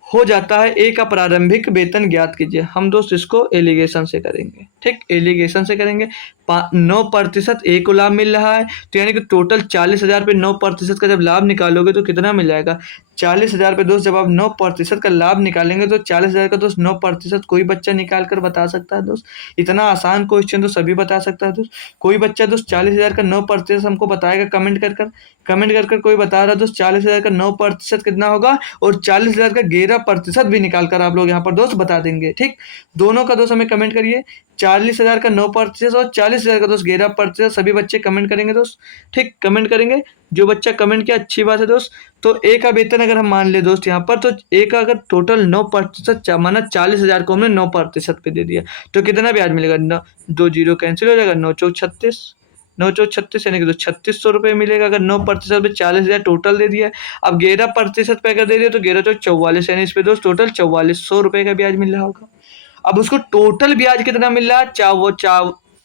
हो जाता है। ए का प्रारंभिक वेतन ज्ञात कीजिए। हम दोस्त इसको एलिगेशन से करेंगे, ठीक, एलिगेशन से करेंगे। 9% ए को लाभ मिल रहा है, तो यानी कि टोटल 40,000 पे 9% का जब लाभ निकालोगे तो कितना मिल जाएगा? 40,000 पे दोस्त जब आप 9% का लाभ निकालेंगे तो 40,000 का दोस्त 9% कोई बच्चा निकाल कर बता सकता है दोस्त। इतना आसान क्वेश्चन तो सभी बता सकता है दोस्त। कोई बच्चा दोस्त 40,000 का 9% हमको बताएगा कमेंट कर कोई बता रहा है दोस्त 40,000 का 9% कितना होगा, और 40,000 का 11% भी निकाल कर आप लोग यहाँ पर दोस्त बता देंगे, ठीक। दोनों का दोस्त हमें कमेंट करिए, 40,000 का 9% और 40,000 का दोस्त 11%। सभी बच्चे कमेंट करेंगे दोस्त, ठीक, कमेंट करेंगे। जो बच्चा कमेंट किया अच्छी बात है दोस्त। तो ए का वेतन अगर हम मान ले दोस्त यहाँ पर, तो ए का अगर टोटल 9% माना 40,000 को हमने 9% पे दे दिया तो कितना ब्याज मिलेगा? 2 जीरो कैंसिल हो जाएगा, 9 चौक 36, 9 चौक 36 यानी कि तो 3600 रुपये मिलेगा अगर 9% पे 40,000 टोटल दे दिया। अब 11% पे अगर दे दिया तो 11 चौक 44 यानी इस पे दोस्त टोटल 4400 रुपये का ब्याज मिल रहा होगा। अब उसको टोटल ब्याज कितना मिल रहा है?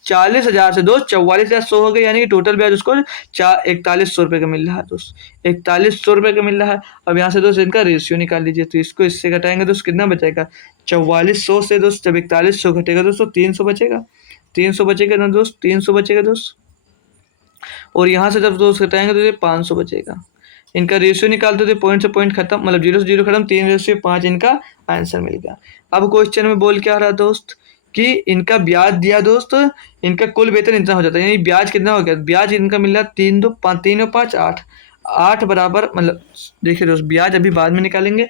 40,000 से दोस्त 44,100 हो गए, यानी कि टोटल ब्याज उसको 4100 रुपये का मिल रहा है दोस्त, 4100 रुपये का मिल रहा है। अब यहाँ से दोस्त इनका रेशियो निकाल लीजिए, तो इसको इससे घटाएंगे दोस्त कितना बचेगा? 4400 से दोस्त जब 4100 घटेगा दोस्तों 300 बचेगा, 300 बचेगा ना दोस्त, 300 बचेगा दोस्त। और यहाँ से जब दोस्त घटाएंगे तो ये 500 बचेगा। इनका रेशियो निकालते थे, पॉइंट से पॉइंट खत्म, मतलब 0 से 0 खत्म, 3:5 इनका आंसर मिल गया। अब क्वेश्चन में बोल क्या रहा दोस्त कि इनका ब्याज दिया दोस्त, इनका कुल वेतन इतना हो जाता है, यानी ब्याज कितना हो गया? ब्याज इनका मिल रहा 3 2 5 3 और 5 8, 8 बराबर, मतलब देखिए दोस्त ब्याज अभी बाद में निकालेंगे।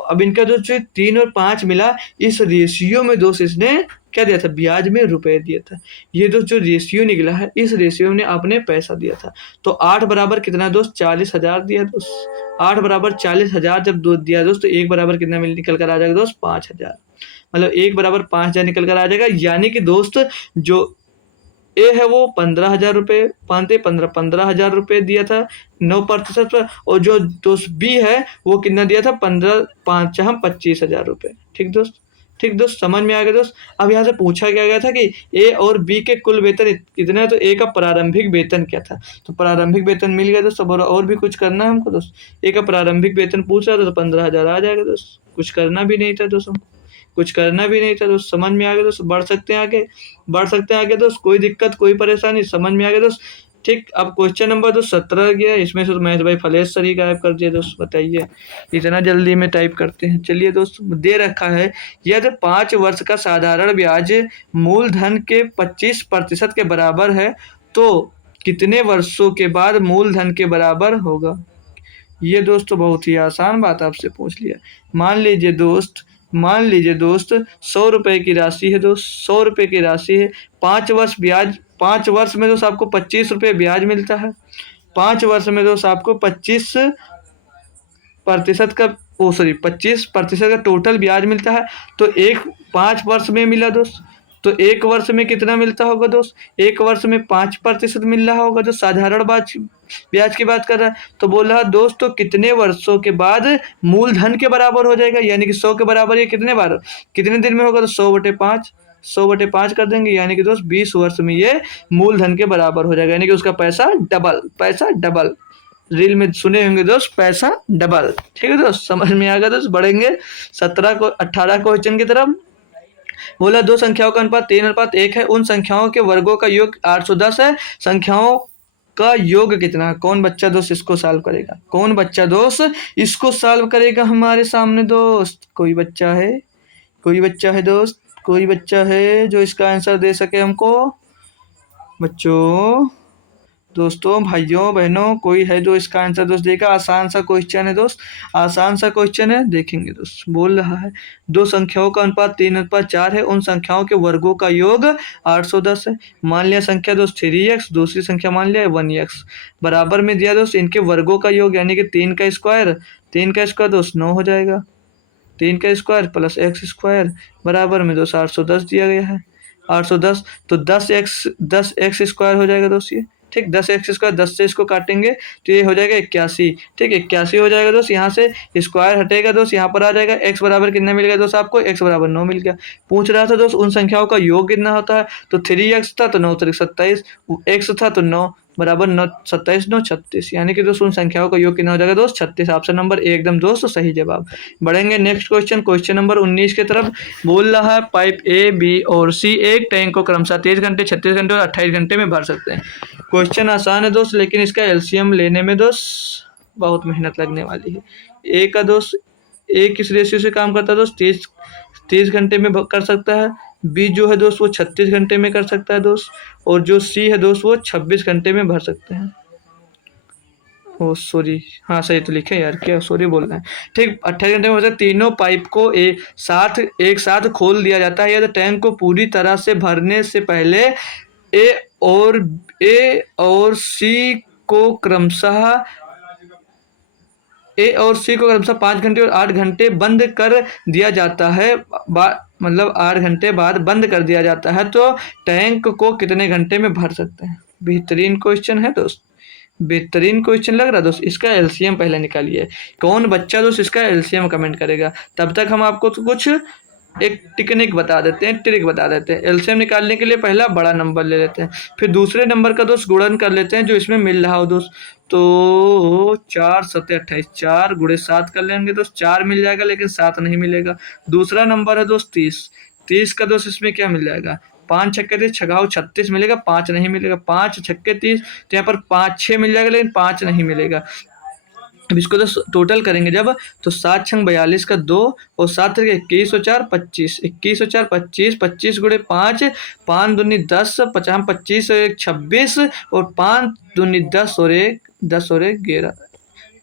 अब इनका जो 3 और 5 मिला, इस रेशियो में दोस्त इसने क्या दिया था? ब्याज में रुपए दिया था। ये दोस्त जो रेशियो निकला है, इस रेशियो में आपने पैसा दिया था। तो 8 बराबर कितना दोस्त? 40,000 दिया दोस्त। 8 बराबर 40,000 जब दो दिया दोस्त, तो 1 बराबर कितना मिल निकल कर आ जाएगा दोस्त? 5,000। मतलब 1 बराबर 5,000 निकल कर आ जाएगा, यानी कि दोस्त जो ए है वो 15,000 रुपये, 15,000 रुपये दिया था 9% पर, और जो दोस्त बी है वो कितना दिया था? 25,000 रुपये, ठीक दोस्त, ठीक दोस्त, समझ में आ गया दोस्त। अब यहाँ से पूछा क्या गया था कि ए और बी के कुल वेतन कितना है, तो ए का प्रारंभिक वेतन क्या था? तो प्रारंभिक वेतन मिल गया दोस्त। और भी कुछ करना है हमको दोस्त? ए का प्रारंभिक वेतन पूछ रहा था तो 15,000 आ जाएगा दोस्त, कुछ करना भी नहीं था दोस्त, हमको कुछ करना भी नहीं था दोस्त। समझ में आ गया दोस्त, बढ़ सकते हैं आगे, बढ़ सकते हैं आगे दोस्त, कोई दिक्कत कोई परेशानी, समझ में आ गया दोस्त, ठीक। अब क्वेश्चन नंबर दोस्त 17 गया, इसमें से महेश भाई फलेश सर ही गायब कर दिया दोस्त, बताइए इतना जल्दी में टाइप करते हैं। चलिए दोस्त, दे रखा है यदि 5 वर्ष का साधारण ब्याज मूलधन के 25% के बराबर है तो कितने वर्षों के बाद मूलधन के बराबर होगा? ये दोस्त तो बहुत ही आसान बात आपसे पूछ लिया। मान लीजिए दोस्त 100 रुपये की राशि है दोस्त, 100 रुपये की राशि है, 5 वर्ष ब्याज, 5 वर्ष में दोस्त आपको 25 रुपये ब्याज मिलता है। 5 वर्ष में दोस्त आपको 25% का 25% का टोटल ब्याज मिलता है। तो 5 वर्ष में मिला दोस्त, तो 1 वर्ष में कितना मिलता होगा दोस्त? 1 वर्ष में 5% मिल रहा होगा, जो साधारण ब्याज की बात कर रहा है। तो बोल रहा दोस्त तो कितने वर्षों के बाद मूलधन के बराबर हो जाएगा, यानी कि 100 के बराबर, ये कितने दिन में होगा? तो 100/5, 100/5 कर देंगे, यानी कि दोस्त 20 वर्ष में ये मूलधन के बराबर हो जाएगा, यानी कि उसका पैसा डबल। रील में सुने होंगे दोस्त, पैसा डबल, ठीक है दोस्त, समझ में आ गया दोस्त। बढ़ेंगे 18 क्वेश्चन की तरफ। बोला दो संख्याओं का अनुपात 3:1 है, उन संख्याओं के वर्गों का योग 810 है, संख्याओं का योग कितना? कौन बच्चा दोस्त इसको सॉल्व करेगा? कौन बच्चा दोस्त इसको सॉल्व करेगा हमारे सामने दोस्त? कोई बच्चा है? कोई बच्चा है दोस्त? कोई बच्चा है जो इसका आंसर दे सके हमको? बच्चों दोस्तों, भाइयों बहनों, कोई है जो इसका आंसर दोस्त देगा? आसान सा क्वेश्चन है दोस्त, आसान सा क्वेश्चन है, देखेंगे दोस्त। बोल रहा है दो संख्याओं का अनुपात 3:4 है, उन संख्याओं के वर्गों का योग 810 है। मान लिया संख्या दोस्त 3x, दूसरी संख्या मान लिया 1x, बराबर में दिया दोस्त इनके वर्गों का योग यानी कि 3 का स्क्वायर, 3 का स्क्वायर दोस्त 9 हो जाएगा, 3 का स्क्वायर प्लस x स्क्वायर बराबर में दोस्त 810 दिया गया है। 810 तो 10x स्क्वायर हो जाएगा दोस्त ये, ठीक। 10x स्क्वायर, 10 से इसको काटेंगे तो ये हो जाएगा 81, ठीक। 81 हो जाएगा दोस्त, यहाँ से स्क्वायर हटेगा दोस्त, यहाँ पर आ जाएगा x बराबर कितना मिल गया दोस्त आपको? x बराबर 9 मिल गया। पूछ रहा था दोस्त उन संख्याओं का योग कितना होता है, तो 3x था तो 9 तरीक 27, x था तो 9 बराबर 9, 27 9 36, यानी कि दोस्त उन संख्याओं का योग कितना हो जाएगा दोस्त? 36। ऑप्शन नंबर ए एकदम दोस्त सही जवाब। बढ़ेंगे नेक्स्ट क्वेश्चन, क्वेश्चन नंबर 19 की तरफ। बोल रहा है पाइप ए, बी और सी एक टैंक को क्रमशः 23 घंटे, 36 घंटे और 28 घंटे में भर सकते हैं। क्वेश्चन आसान है दोस्त, लेकिन इसका एलसीएम लेने में दोस्त बहुत मेहनत लगने वाली है। ए का दोस्त, ए किस रेशियो से काम करता है दोस्त? 30 घंटे में कर सकता है। बी जो है दोस्त वो 36 घंटे में कर सकता है दोस्त, और जो सी है दोस्त वो 26 घंटे में भर सकते हैं। ओ सॉरी, हाँ सही तो लिखे यार, क्या सॉरी बोल रहे हैं, ठीक। 28 घंटे में मतलब तीनों पाइप को एक साथ खोल दिया जाता है, या तो टैंक को पूरी तरह से भरने से पहले ए और सी को क्रमशः 5 घंटे और 8 घंटे बंद कर दिया जाता है, मतलब 8 घंटे बाद बंद कर दिया जाता है, तो टैंक को कितने घंटे में भर सकते हैं? बेहतरीन क्वेश्चन है दोस्त, बेहतरीन क्वेश्चन लग रहा है दोस्त। इसका एलसीएम पहले निकालिए, कौन बच्चा दोस्त इसका एलसीएम कमेंट करेगा। तब तक हम आपको तो कुछ एक टेक्निक बता देते हैं, ट्रिक बता देते हैं। एलसीएम निकालने के लिए पहला बड़ा नंबर ले लेते हैं, फिर दूसरे नंबर का दोस्त गुणन कर लेते हैं जो इसमें मिल रहा हो दोस्त। तो 4 7 28, 4 गुणे 7 कर लेंगे दोस्त, 4 मिल जाएगा, लेकिन 7 नहीं मिलेगा। दूसरा नंबर है दोस्त 30 का दोस्त इसमें क्या मिल जाएगा? 5 छक्के 30 छगाओ 36 मिलेगा, 5 नहीं मिलेगा। 5 छक्के 30 तो यहाँ पर 5 6 मिल जाएगा, लेकिन 5 नहीं मिलेगा। अब इसको तो टोटल करेंगे जब, तो 7 छंग 42 का 2 और 7 21 और 4 25, 21 और 4 25, 25 गुणे 5, 5 दूनी 10, 50 25 और 1 26, और 5 दूनी 10 और 1 10 और 1 11,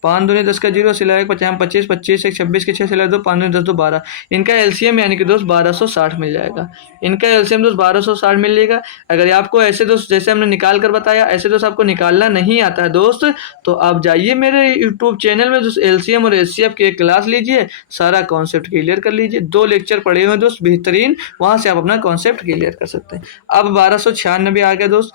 5 दूनी 10 का 0 सिला 1 50 25 25 1 26 के 6 सिला 2 5 दूनी 10 2 12। इनका एलसीएम यानी कि दोस्त 1260 मिल जाएगा। इनका एलसीएम दोस्त 1260 मिलेगा। अगर आपको ऐसे दोस्त जैसे हमने निकाल कर बताया, ऐसे दोस्त आपको निकालना नहीं आता है दोस्त, तो आप जाइए मेरे यूट्यूब चैनल में दोस्त, एलसीएम और एचसीएफ की एक क्लास लीजिए, सारा कॉन्सेप्ट क्लियर कर लीजिए। 2 लेक्चर पढ़े हुए हैं दोस्त बेहतरीन, वहाँ से आप अपना कॉन्सेप्ट क्लियर कर सकते हैं। अब 1296 आ गया दोस्त,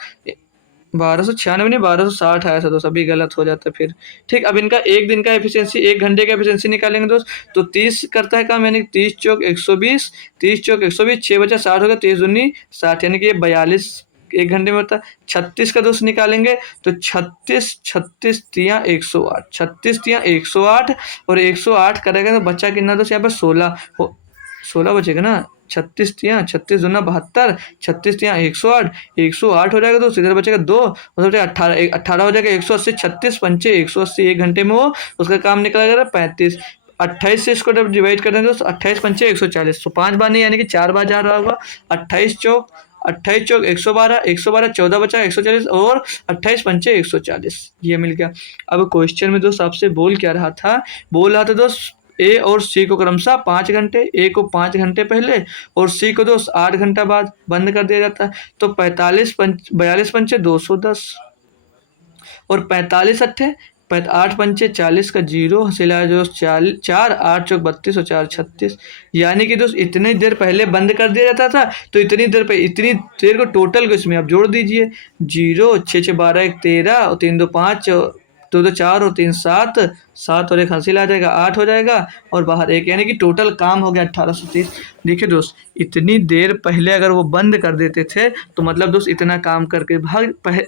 1296 नहीं 1260 आया था दोस्त, अभी गलत हो जाता है फिर, ठीक। अब इनका एक दिन का एफिशिएंसी, 1 घंटे का एफिशिएंसी निकालेंगे दोस्त, तो 30 करता है काम, यानी 30 चौक 120, 30 चौक 120, 6 बचा 60 होगा, 30 दूनी 60, यानी कि ये 42 1 घंटे में होता है। 36 का दोस्त निकालेंगे तो 36 तिया 108, 36 तिया 108, और 108 करेगा तो बच्चा कितना दोस्त यहाँ पर 16 बचेगा ना। 36 तिया 36 दूना 72, 36 तिया 108, 108 हो जाएगा दोस्त, इधर बचेगा 2 और 18 हो जाएगा 180, 36 पंचे 180, 1 घंटे में वो उसका काम निकलेगा 35। 28 से इसको डिवाइड कर देंगे दोस्त, 28 पंचे 140, तो 5 बार नहीं यानी कि 4 बार जा रहा होगा। 28 चौक 112, 112 14 बचा 140, और 28 पंचे 140, ये मिल गया। अब क्वेश्चन में दोस्त आपसे बोल क्या रहा था? बोल रहा था दोस्त ए और सी को क्रमशः 5 घंटे, ए को 5 घंटे पहले और सी को दोस्त 8 घंटा बाद बंद कर दिया जाता है, तो 42 पंचे 210, और 45 अट्ठे 8 पंचे 40 का 0 सिला जो 4 8 चौक 32 और 4 36, यानी कि दोस्त इतनी देर पहले बंद कर दिया जाता था, तो इतनी देर को टोटल को इसमें आप जोड़ दीजिए। 0 6 6 12 1 13 और 3 2 5 2 2 4 और 3 7 7 और 1 हासिल आ जाएगा 8 हो जाएगा, और बाहर 1, यानी कि टोटल काम हो गया 1830। देखिए दोस्त इतनी देर पहले अगर वो बंद कर देते थे, तो मतलब दोस्त इतना काम करके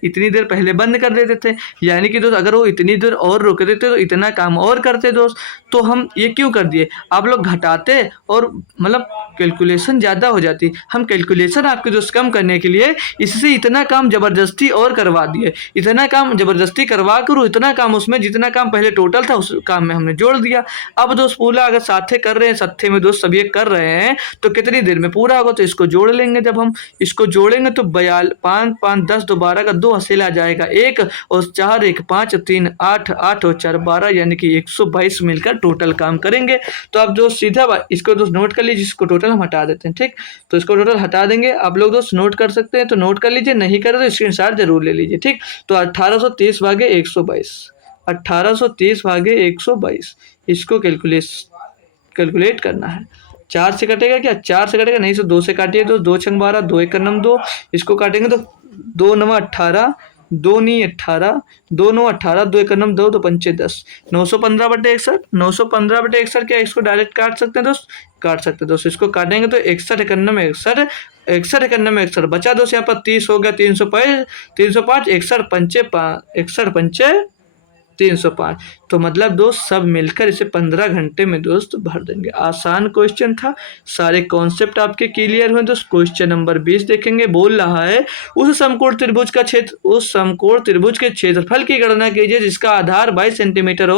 इतनी देर पहले बंद कर देते थे, यानी कि दोस्त अगर वो इतनी देर और रुक देते तो इतना काम और करते दोस्त। तो हम ये क्यों कर दिए, आप लोग घटाते और मतलब कैलकुलेशन ज़्यादा हो जाती। हम कैलकुलेशन आपके दोस्त कम करने के लिए इससे इतना काम ज़बरदस्ती और करवा दिए, इतना काम ज़बरदस्ती करवा कर इतना काम उसमें जितना काम पहले टोटल था उस काम में हमने जोड़ दिया। अब दोस्त पूरा अगर साथे कर रहे हैं, सत्थे में दोस्त सब ये कर रहे हैं तो कितनी देर में पूरा होगा, तो इसको जोड़ लेंगे। जब हम इसको जोड़ेंगे तो 5 5 10 दो 12 का 2 हसेला आ जाएगा 1 और 4 1 5 3 8 8 और 4 12 यानी कि 122 मिलकर टोटल काम करेंगे। तो आप दोस्त सीधा इसको दोस्त नोट कर लीजिए, इसको टोटल हम हटा देते हैं। ठीक, तो इसको टोटल हटा देंगे। आप लोग दोस्त नोट कर सकते हैं तो नोट कर लीजिए, नहीं करे तो स्क्रीनशॉट जरूर ले लीजिए। ठीक, तो 1830 भागे 122, 1830 भागे 122 इसको कैलकुलेट करना है। 4 से कटेगा क्या? 4 से कटेगा नहीं, तो 2 से काटिए। तो 2 छंग 12, 2 एक नम 2, इसको काटेंगे तो 2 9 18, 2 नहीं 18, 2 9 18, 2 एक नम 2, 2 पंचे 10, 915/61, 915/61 क्या इसको डायरेक्ट काट सकते हैं दोस्त? काट सकते हैं दोस्त। इसको काटेंगे तो 61 91 61, 61 91 61 बचा दोस्त। यहाँ पर 30 हो गया, 305, 61 पंचे 61 पंचे 305। तो मतलब दोस्त सब मिलकर इसे 15 घंटे में दोस्त भर देंगे। आसान क्वेश्चन था, सारे कॉन्सेप्ट आपके क्लियर हुए दोस्त। क्वेश्चन नंबर 20 देखेंगे। बोल रहा है उस समकोण त्रिभुज के क्षेत्रफल की गणना कीजिए जिसका आधार 22 सेंटीमीटर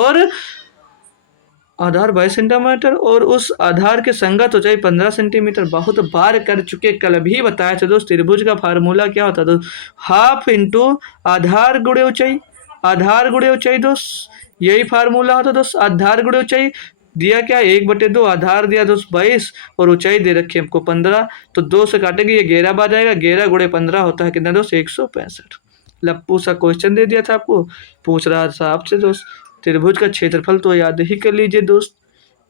और उस आधार के संगत ऊंचाई 15 सेंटीमीटर। बहुत बार कर चुके, कल भी बताया था दोस्त। त्रिभुज का फार्मूला क्या होता है दोस्त? हाफ इंटू आधार गुणे ऊंचाई, आधार गुणे ऊंचाई दोस्त, यही फार्मूला होता दोस्त। आधार गुणे ऊंचाई दिया क्या? 1/2, आधार दिया दोस्त 22 और ऊंचाई दे रखी है हमको 15, तो 2 से काटेंगे ये 11 बार जाएगा। 11 गुणे 15 होता है कितना दोस्त? 165। लप्पू सा क्वेश्चन दे दिया था आपको, पूछ रहा था आपसे दोस्त। त्रिभुज का क्षेत्रफल तो याद ही कर लीजिए दोस्त।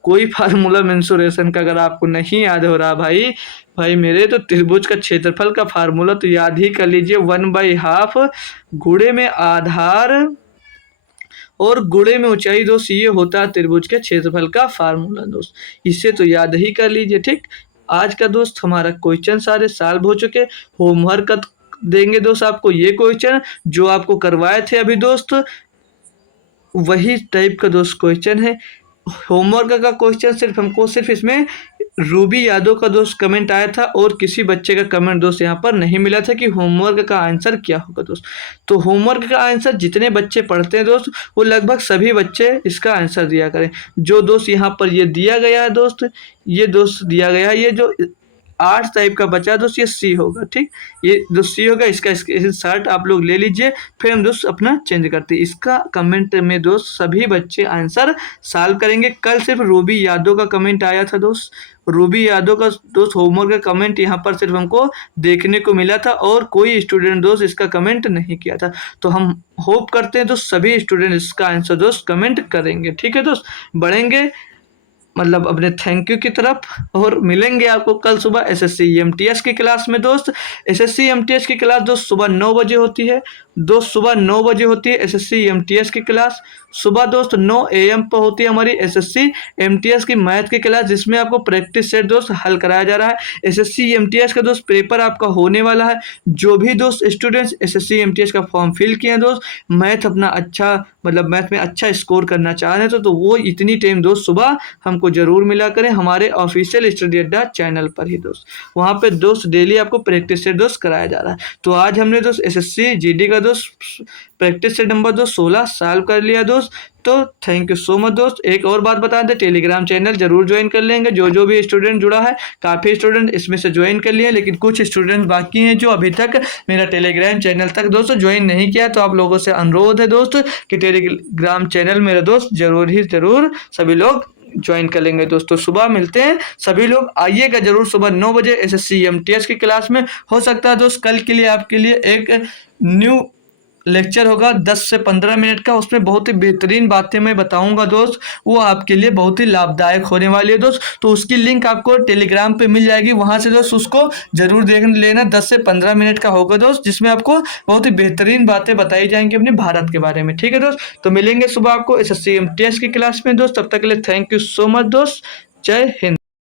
कोई फार्मूला मेंसुरेशन का अगर आपको नहीं याद हो रहा भाई मेरे, तो त्रिभुज का क्षेत्रफल का फार्मूला तो याद ही कर लीजिए। 1/2 गुणे में आधार और गुणे में ऊंचाई दोस्त, ये होता है त्रिभुज के क्षेत्रफल का फार्मूला दोस्त। इसे तो याद ही कर लीजिए। ठीक, आज का दोस्त हमारा क्वेश्चन सारे सॉल्व हो चुके। होमवर्क देंगे दोस्त आपको ये क्वेश्चन जो आपको करवाए थे अभी दोस्त, वही टाइप का दोस्त क्वेश्चन है। होमवर्क का क्वेश्चन सिर्फ इसमें रूबी यादव का दोस्त कमेंट आया था और किसी बच्चे का कमेंट दोस्त यहाँ पर नहीं मिला था कि होमवर्क का आंसर क्या होगा दोस्त। तो होमवर्क का आंसर जितने बच्चे पढ़ते हैं दोस्त वो लगभग सभी बच्चे इसका आंसर दिया करें। जो दोस्त यहाँ पर ये दिया गया है दोस्त, ये दोस्त दिया गया है, ये जो 8 टाइप का बचा दोस्त, ये सी होगा। ठीक, ये जो सी होगा इसका शर्ट आप लोग ले लीजिए, फिर हम दोस्त अपना चेंज करते हैं। इसका कमेंट में दोस्त सभी बच्चे आंसर सॉल्व करेंगे। कल सिर्फ रूबी यादव का कमेंट आया था दोस्त, रूबी यादव का दोस्त होमवर्क का कमेंट यहाँ पर सिर्फ हमको देखने को मिला था और कोई स्टूडेंट दोस्त इसका कमेंट नहीं किया था। तो हम होप करते हैं दोस्त सभी स्टूडेंट इसका आंसर दोस्त कमेंट करेंगे। ठीक है दोस्त, बढ़ेंगे मतलब अपने थैंक यू की तरफ और मिलेंगे आपको कल सुबह एसएससी एमटीएस की क्लास में दोस्त। एसएससी एमटीएस की क्लास दोस्त सुबह 9 बजे होती है दोस्त, सुबह 9 बजे होती है एसएससी एमटीएस की क्लास। सुबह दोस्त 9 AM पर होती है हमारी एसएससी एमटीएस की मैथ की क्लास, जिसमें आपको प्रैक्टिस सेट दोस्त हल कराया जा रहा है। एसएससी एमटीएस का दोस्त पेपर आपका होने वाला है। जो भी दोस्त स्टूडेंट्स एसएससी एमटीएस का फॉर्म फिल किए हैं दोस्त, मैथ अपना अच्छा मतलब मैथ में अच्छा स्कोर करना चाह रहे हैं तो वो इतनी टाइम दोस्त सुबह हमको जरूर मिला करें हमारे ऑफिशियल स्टडी अड्डा चैनल पर ही दोस्त। वहाँ पे दोस्त डेली आपको प्रैक्टिस सेट दोस्त कराया जा रहा है। तो आज हमने दोस्त एसएससी जीडी का दोस्त प्रैक्टिस सेट नंबर दोस्त 16 सॉल्व कर लिया दोस्त। तो थैंक यू सो मच दोस्त। एक और बात बता दें, टेलीग्राम चैनल जरूर ज्वाइन कर लेंगे। जो भी स्टूडेंट जुड़ा है, काफ़ी स्टूडेंट इसमें से ज्वाइन कर लिए, लेकिन कुछ स्टूडेंट बाकी हैं जो अभी तक मेरा टेलीग्राम चैनल तक दोस्तों ज्वाइन नहीं किया। तो आप लोगों से अनुरोध है दोस्त कि टेलीग्राम चैनल मेरा दोस्त जरूर सभी लोग ज्वाइन कर लेंगे दोस्तों। सुबह मिलते हैं, सभी लोग आइएगा जरूर सुबह 9 बजे एसएससी एमटीएस की क्लास में। हो सकता है दोस्त कल के लिए आपके लिए एक न्यू लेक्चर होगा 10 से 15 मिनट का, उसमें बहुत ही बेहतरीन बातें मैं बताऊंगा दोस्त, वो आपके लिए बहुत ही लाभदायक होने वाली है दोस्त। तो उसकी लिंक आपको टेलीग्राम पे मिल जाएगी, वहां से दोस्त उसको जरूर देख लेना। 10 से 15 मिनट का होगा दोस्त, जिसमें आपको बहुत ही बेहतरीन बातें बताई जाएंगी अपने भारत के बारे में। ठीक है दोस्त, तो मिलेंगे सुबह आपको एसएससी एमटीएस की क्लास में दोस्त। तब तक के लिए थैंक यू सो मच दोस्त। जय हिंद।